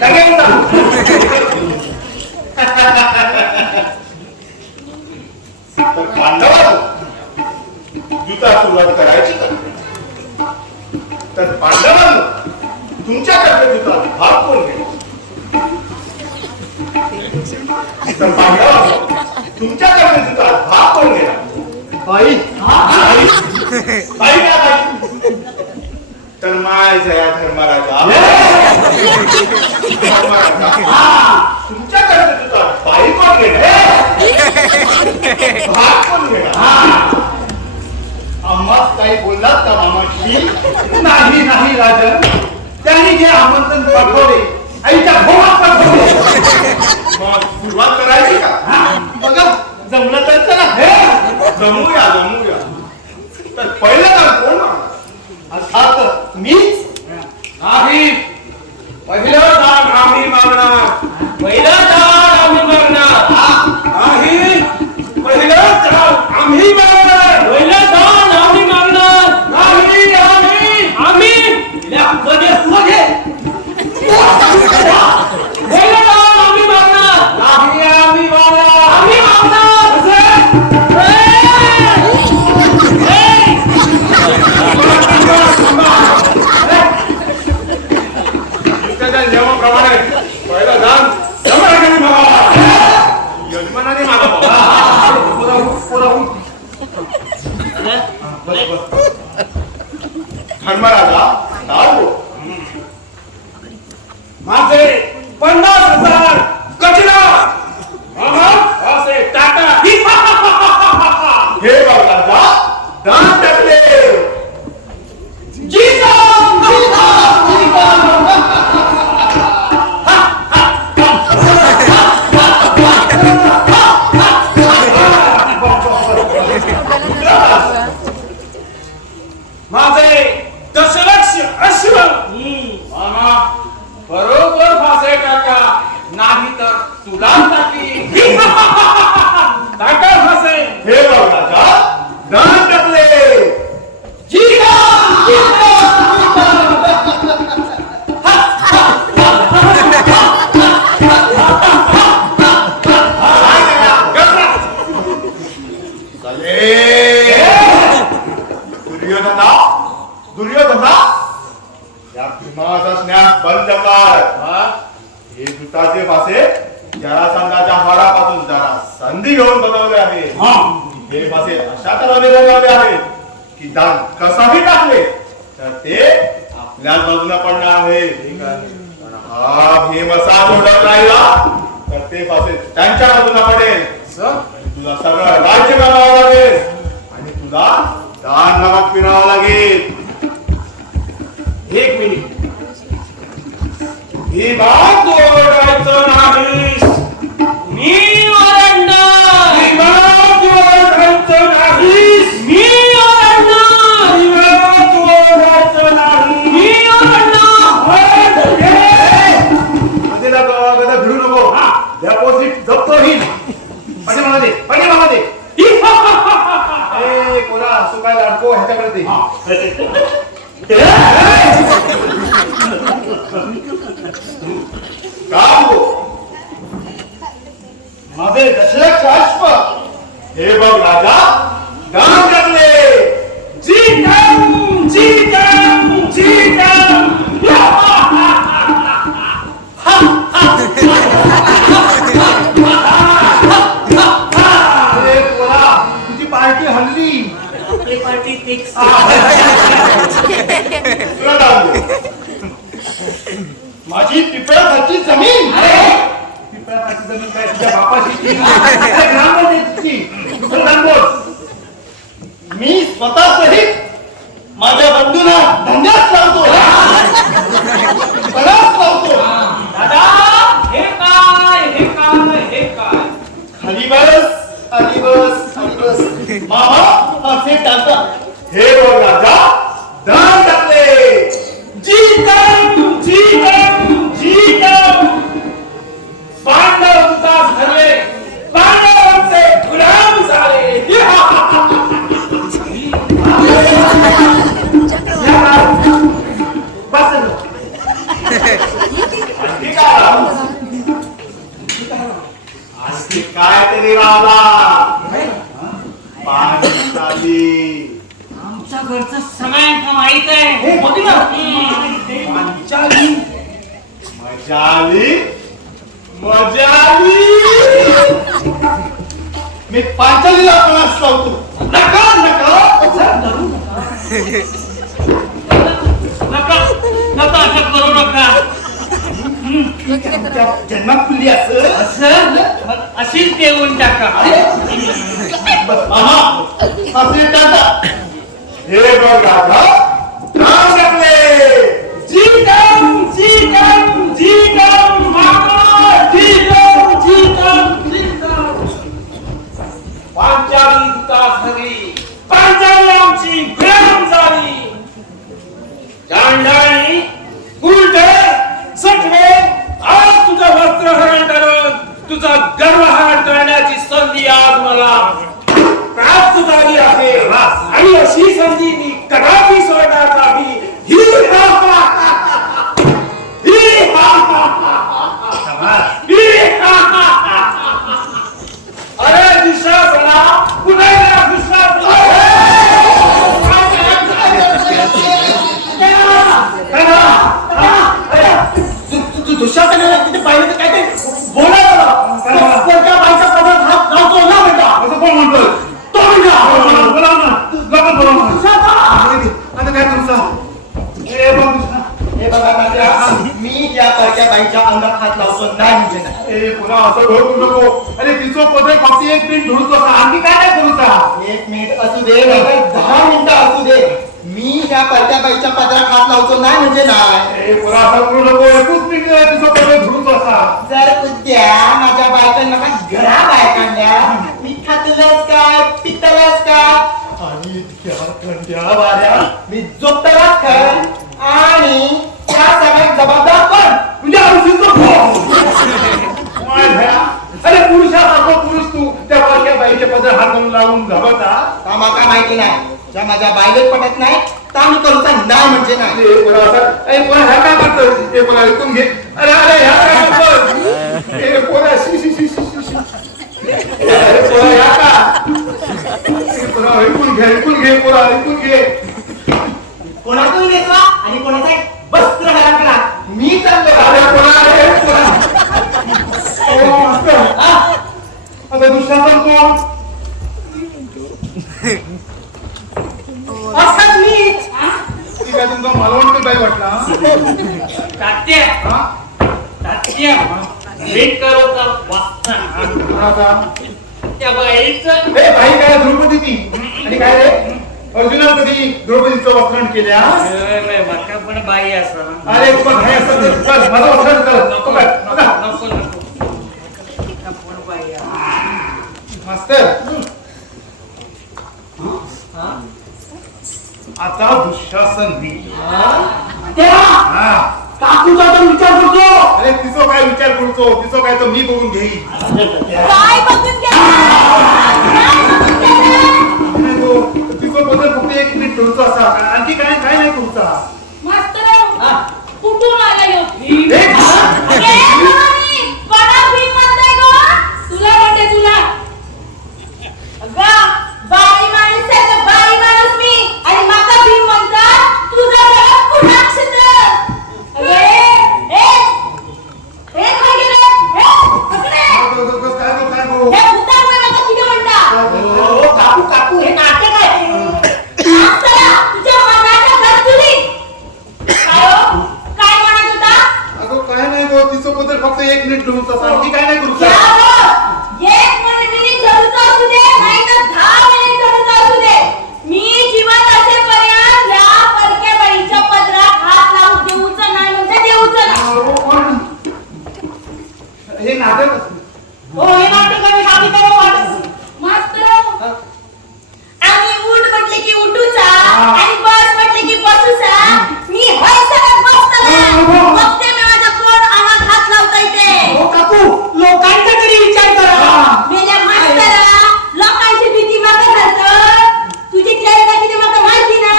पांडव जुता सुरुवात करायची तर पांडवांनो तुमच्याकडे जुता भाग कोण घेईल. तर पांडवांनो तुमच्याकडे जुता भाग कोण घेणार. बाई बाई काय बाई. तर माय जया धर्मराजा तुमच्याकडे जुता बाई कोण घेणार. भाग कोण घेणार. आम्हाच काही बोललात का मामाशी. नाही नाही राजन, त्यांनी जे आमंत्रण पाठवले आईच्या भोगात पाठवले. मग सुरुवात करायची का. बघा जमलं तर चला. जमूया जमूया. तर पहिलं काम कोण मागणार. अर्थात मीच. नाही पहिलं दान आम्ही मागणार. पहिलं दान आम्ही मागणार. नाही पहिलं दान आम्ही मागणार. पहिलं दान आम्ही मागणार. नाही आम्ही आम्ही मध्ये पहिलं दान आम्ही मागणार. नाही आम्ही मागणार. आम्ही मागणार. त्याच्या नियमाप्रमाणे पहिलं दान यजमानाने मागावं. यजमानाने मागावं. धर्मराजा नाव माझे 50,000 गजरा असे टाटा. हे बघ राजा दान टाकले. माझे 10,00,000 अश्व. मामा बरोबर फासे टाका नाही तर तुला टाकी. टाका फासे. हे बघ राजा दुर्योधना दुर्योधना या भीमाचा स्नेह बंद कर. हे दुताचे फासे जरासंधाच्या हाडापासून जरा संधी घेऊन बनवले आहे. हे फासे अशा तऱ्हेने बनवले आहेत की दान कसाही टाकले तर ते आपल्याच बाजूला पडणार आहे. पण हा भीम असा जोडत राहिला तर ते फासे त्यांच्या बाजूला पडेल. तुला सगळं राज्य करावं लागेल आणि तुला दान भागात फिरावं लागेल. एक मिनिट ही बात ओरडायचं नाहीस. मी ओरडणार. ही बात ओरडायचं नाहीस. मी ओरडणार. ही बात ओरडायचं नाही. मी ओरडणार. गदा भिडू नको. डेपॉझिट जप्तो ही पाठीमागे पाठीमागे ए कोणा असं काय लाडको ह्याच्याकडे दे. काम हो माझे दशरथ राष्ट्र हे बघ राजा गाव टाकले. जीतम जीतम जीतम. ए कोणा तुझी पार्टी हल्ली. आपली पार्टी फिक्स. तुला जाऊ दे. माझी पिपळाची जमीन पिपळाची जमीन काय तुझ्या बापाची ग्रामपंचायतीची. मी स्वतः सहित माझ्या बंधूंना धंद्यात लावतो. पणास लावतो. दादा हे काय हे काय हे काय. खाली बस खाली बस खाली बस. मामा असे टाकतात. हे बघ राजा दान टाकले. जीतम जीतम जीतम. पांडव तुतास धरले. पांडवांचे गुलाम झाले. बस आणखी काय तरी राहिला. पाणी चाली. आमच्या घरचं सगळ्यांना माहित आहे. बघ ना. पंचाली मजा आली मजा आली. मी पांचालीला पणास लावतो. नका नका नका नका असं करू नका. जन्मात खुली असं असं मग अशीच देऊन टाका. मामा असे टाका. हे बघ राजा नाव टाकले. जीतम जीतम जीतम. मामा जीतम जीतम जीतम. पांचाली तुतास धरली. पांचाली आमची गुलाम झाली. जाणणारी उलटे सटवे आज तुझं वस्त्रहरण करून तुझा गर्वहरण करण्याची संधी आज मला प्राप्त झाली आहे. आणि अशी संधी मी कदापि सोडणार नाही. अरे दुःशासना पुन्हा एकदा दुःशासना. दुःशासनाला तिथे पाहिलं तर काय ते बोलायला कोणत्या बाईचा पदर हात लावतो ना बेटा. असं कोण म्हणतोय. तो बेटा बोलाव ना लवकर बोलाव ना. दुःशाचा. आता काय तुमचं. हे बघ दुसरा. हे बघा राजा, मी त्या परक्या बाईच्या अंगात हात लावतो नाही म्हणजे नाही. ए पुन्हा असं ढोकू नको. अरे तिचं पदर फक्त 1 मिनिट धुळतो असा. आणखी काय नाही करूचा. 1 मिनिट असू दे नाही 10 मिनिटं असू दे. मी त्या परक्या बाईच्या पदरात हात लावतो नाही म्हणजे नाही. ए पुन्हा असं करू नको. 21 मिनिट तिचं पदर धुळतो असा. जर उद्या माझ्या बायकांना का घरा बायकांना मी खातलंच काय पितलंच काय आणि इतक्या थंड्या वाऱ्या मी झोपतलाच खर आणि त्या सगळ्यात जबाबदार पण तुझ्या आयुष्याचं अरे पुरुषासारखं पुरुष तू त्या बारक्या बाईच्या पदर हात घालून लावून घाबरता. आम्हाला माहिती नाही. ज्या माझ्या बायलेच पटत नाही तर आम्ही करूचा नाही म्हणजे नाही. ए पुन्हा असं ए पुन्हा ह्या काय करतोय. ए पुन्हा ऐकून घे. अरे अरे ह्या काय करतोय. ए पुन्हा शी शी शी शी शी. अरे पुन्हा ह्या का. तात्या तात्या भेट करू का वाचता त्या बाईचं ए बाई काय द्रौपदी ती आणि काय रे अर्जुना कधी द्रौपदीचं वस्त्रण केल्या माका पण बाई असं अरे पण काय असं तर चल माझं वस्त्रण कर नको काय बघा. नको पण बाई मास्तर आता दुःशासन मी हा. काकूचा तर विचार करतो. अरे तिचं काय विचार करतो तिचं काय तर मी बघून घेईन काय बघून नाही तो तिचं बदल फक्त 1 मिनिट करूचा असा आणखी काय काय नाही करूचा मास्तर कुठून आला यो ए, तुला म्हणते तुला अगं बाई माणूस आहे तर बाई माणूस मी आणि माका भीम म्हणतात तुझा जरा कुणाक्षत अरे ए ए काय गेलं काय गो हे भूतामुळे माका किती म्हणता काकू काकू हे नाटक आहे. मास्तरा तुझ्या मनाच्या घरचुली काय हो? काय म्हणत होता अगं काय नाही गो तिचं बदल फक्त 1 मिनिट करूचा असा आणखी काय नाही करूचा या हो, 1 मिनिट जरूरचा असू दे नाहीतर 10 मिनिट जरूरचा असू दे मी जिवंत असेपर्यंत या परक्या बाईच्या पदरात हात लावू देऊचं नाही म्हणजे देऊचं नाही अहो, पण हे नाटक असतं. हो हे नाटक आम्ही आम्ही करू वाटत. मास्तर आम्ही उठ म्हटले की उठूचा आणि बस म्हटले की बसूचा मी होय सगळं बसतला बघते मी माझ्या कोण अंगात हात लावता येते हो काकू लोकांचा तरी विचार करा. मेल्या मास्तरा लोकांची भीती माका घालतं तुझी चेष्टा किती माका माहिती ना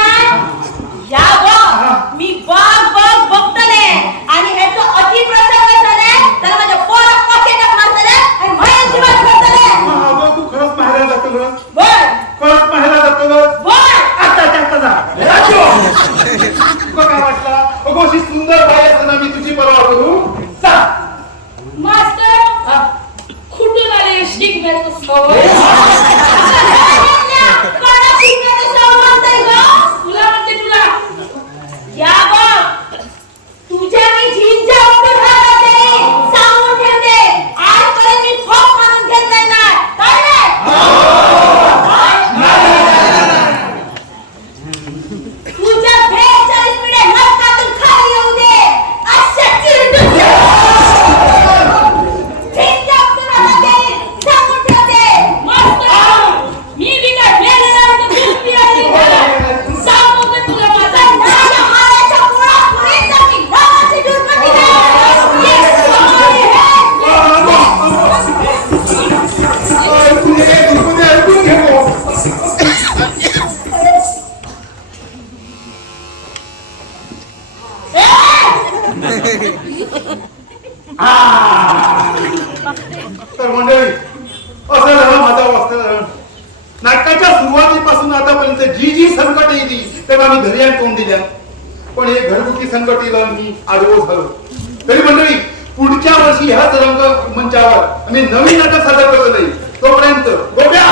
या बघ मी बघ बघतले आणि ह्याचं अति प्रसंग झाले तर माझ्या पोरा पॉकेटात मारतले आणि माझ्या जीवात करतले अगं तू खरंच माहेरला जातो गं? बोल खरंच माहेरला जातो गं? बोल आता जा तुला काय वाटलं अगो अशी सुंदर बाई असताना मी तुझी परवा करू जा मास्तर कुठून आले शिकण्याचं सवय कोणा शिकण्याचं सवय म्हणताय गं? तुला म्हणते तुला या बघ तुझ्या मी झिंजा उडून राहते सांगून ठेवते आजपर्यंत मी फोक मानून घेतलाय ना काय तुझ्या 42 पिढ्या नरकातून खाली येऊ दे अशा चिरडून झिंजा उडून राहते सांगून ठेवते मास्तर मी बी काय मेलेला आहे तर दूध पियाली सांगू का तुला माझा नाला मारायच्या मुळात मी गावाची दुर्गती ऐकून घे गो. तर मंडळी असं झालं माझा वस्त्र नाटकाच्या सुरुवातीपासून आतापर्यंत जी जी संकट येते तेव्हा मी घरी आणि तोंड दिल्या पण हे घरगुती संकट येईल मी आडवो झालो तरी मंडळी पुढच्या वर्षी ह्याच रंग मंचावर आम्ही नवीन नाटक सादर करत नाही तोपर्यंत गोप्या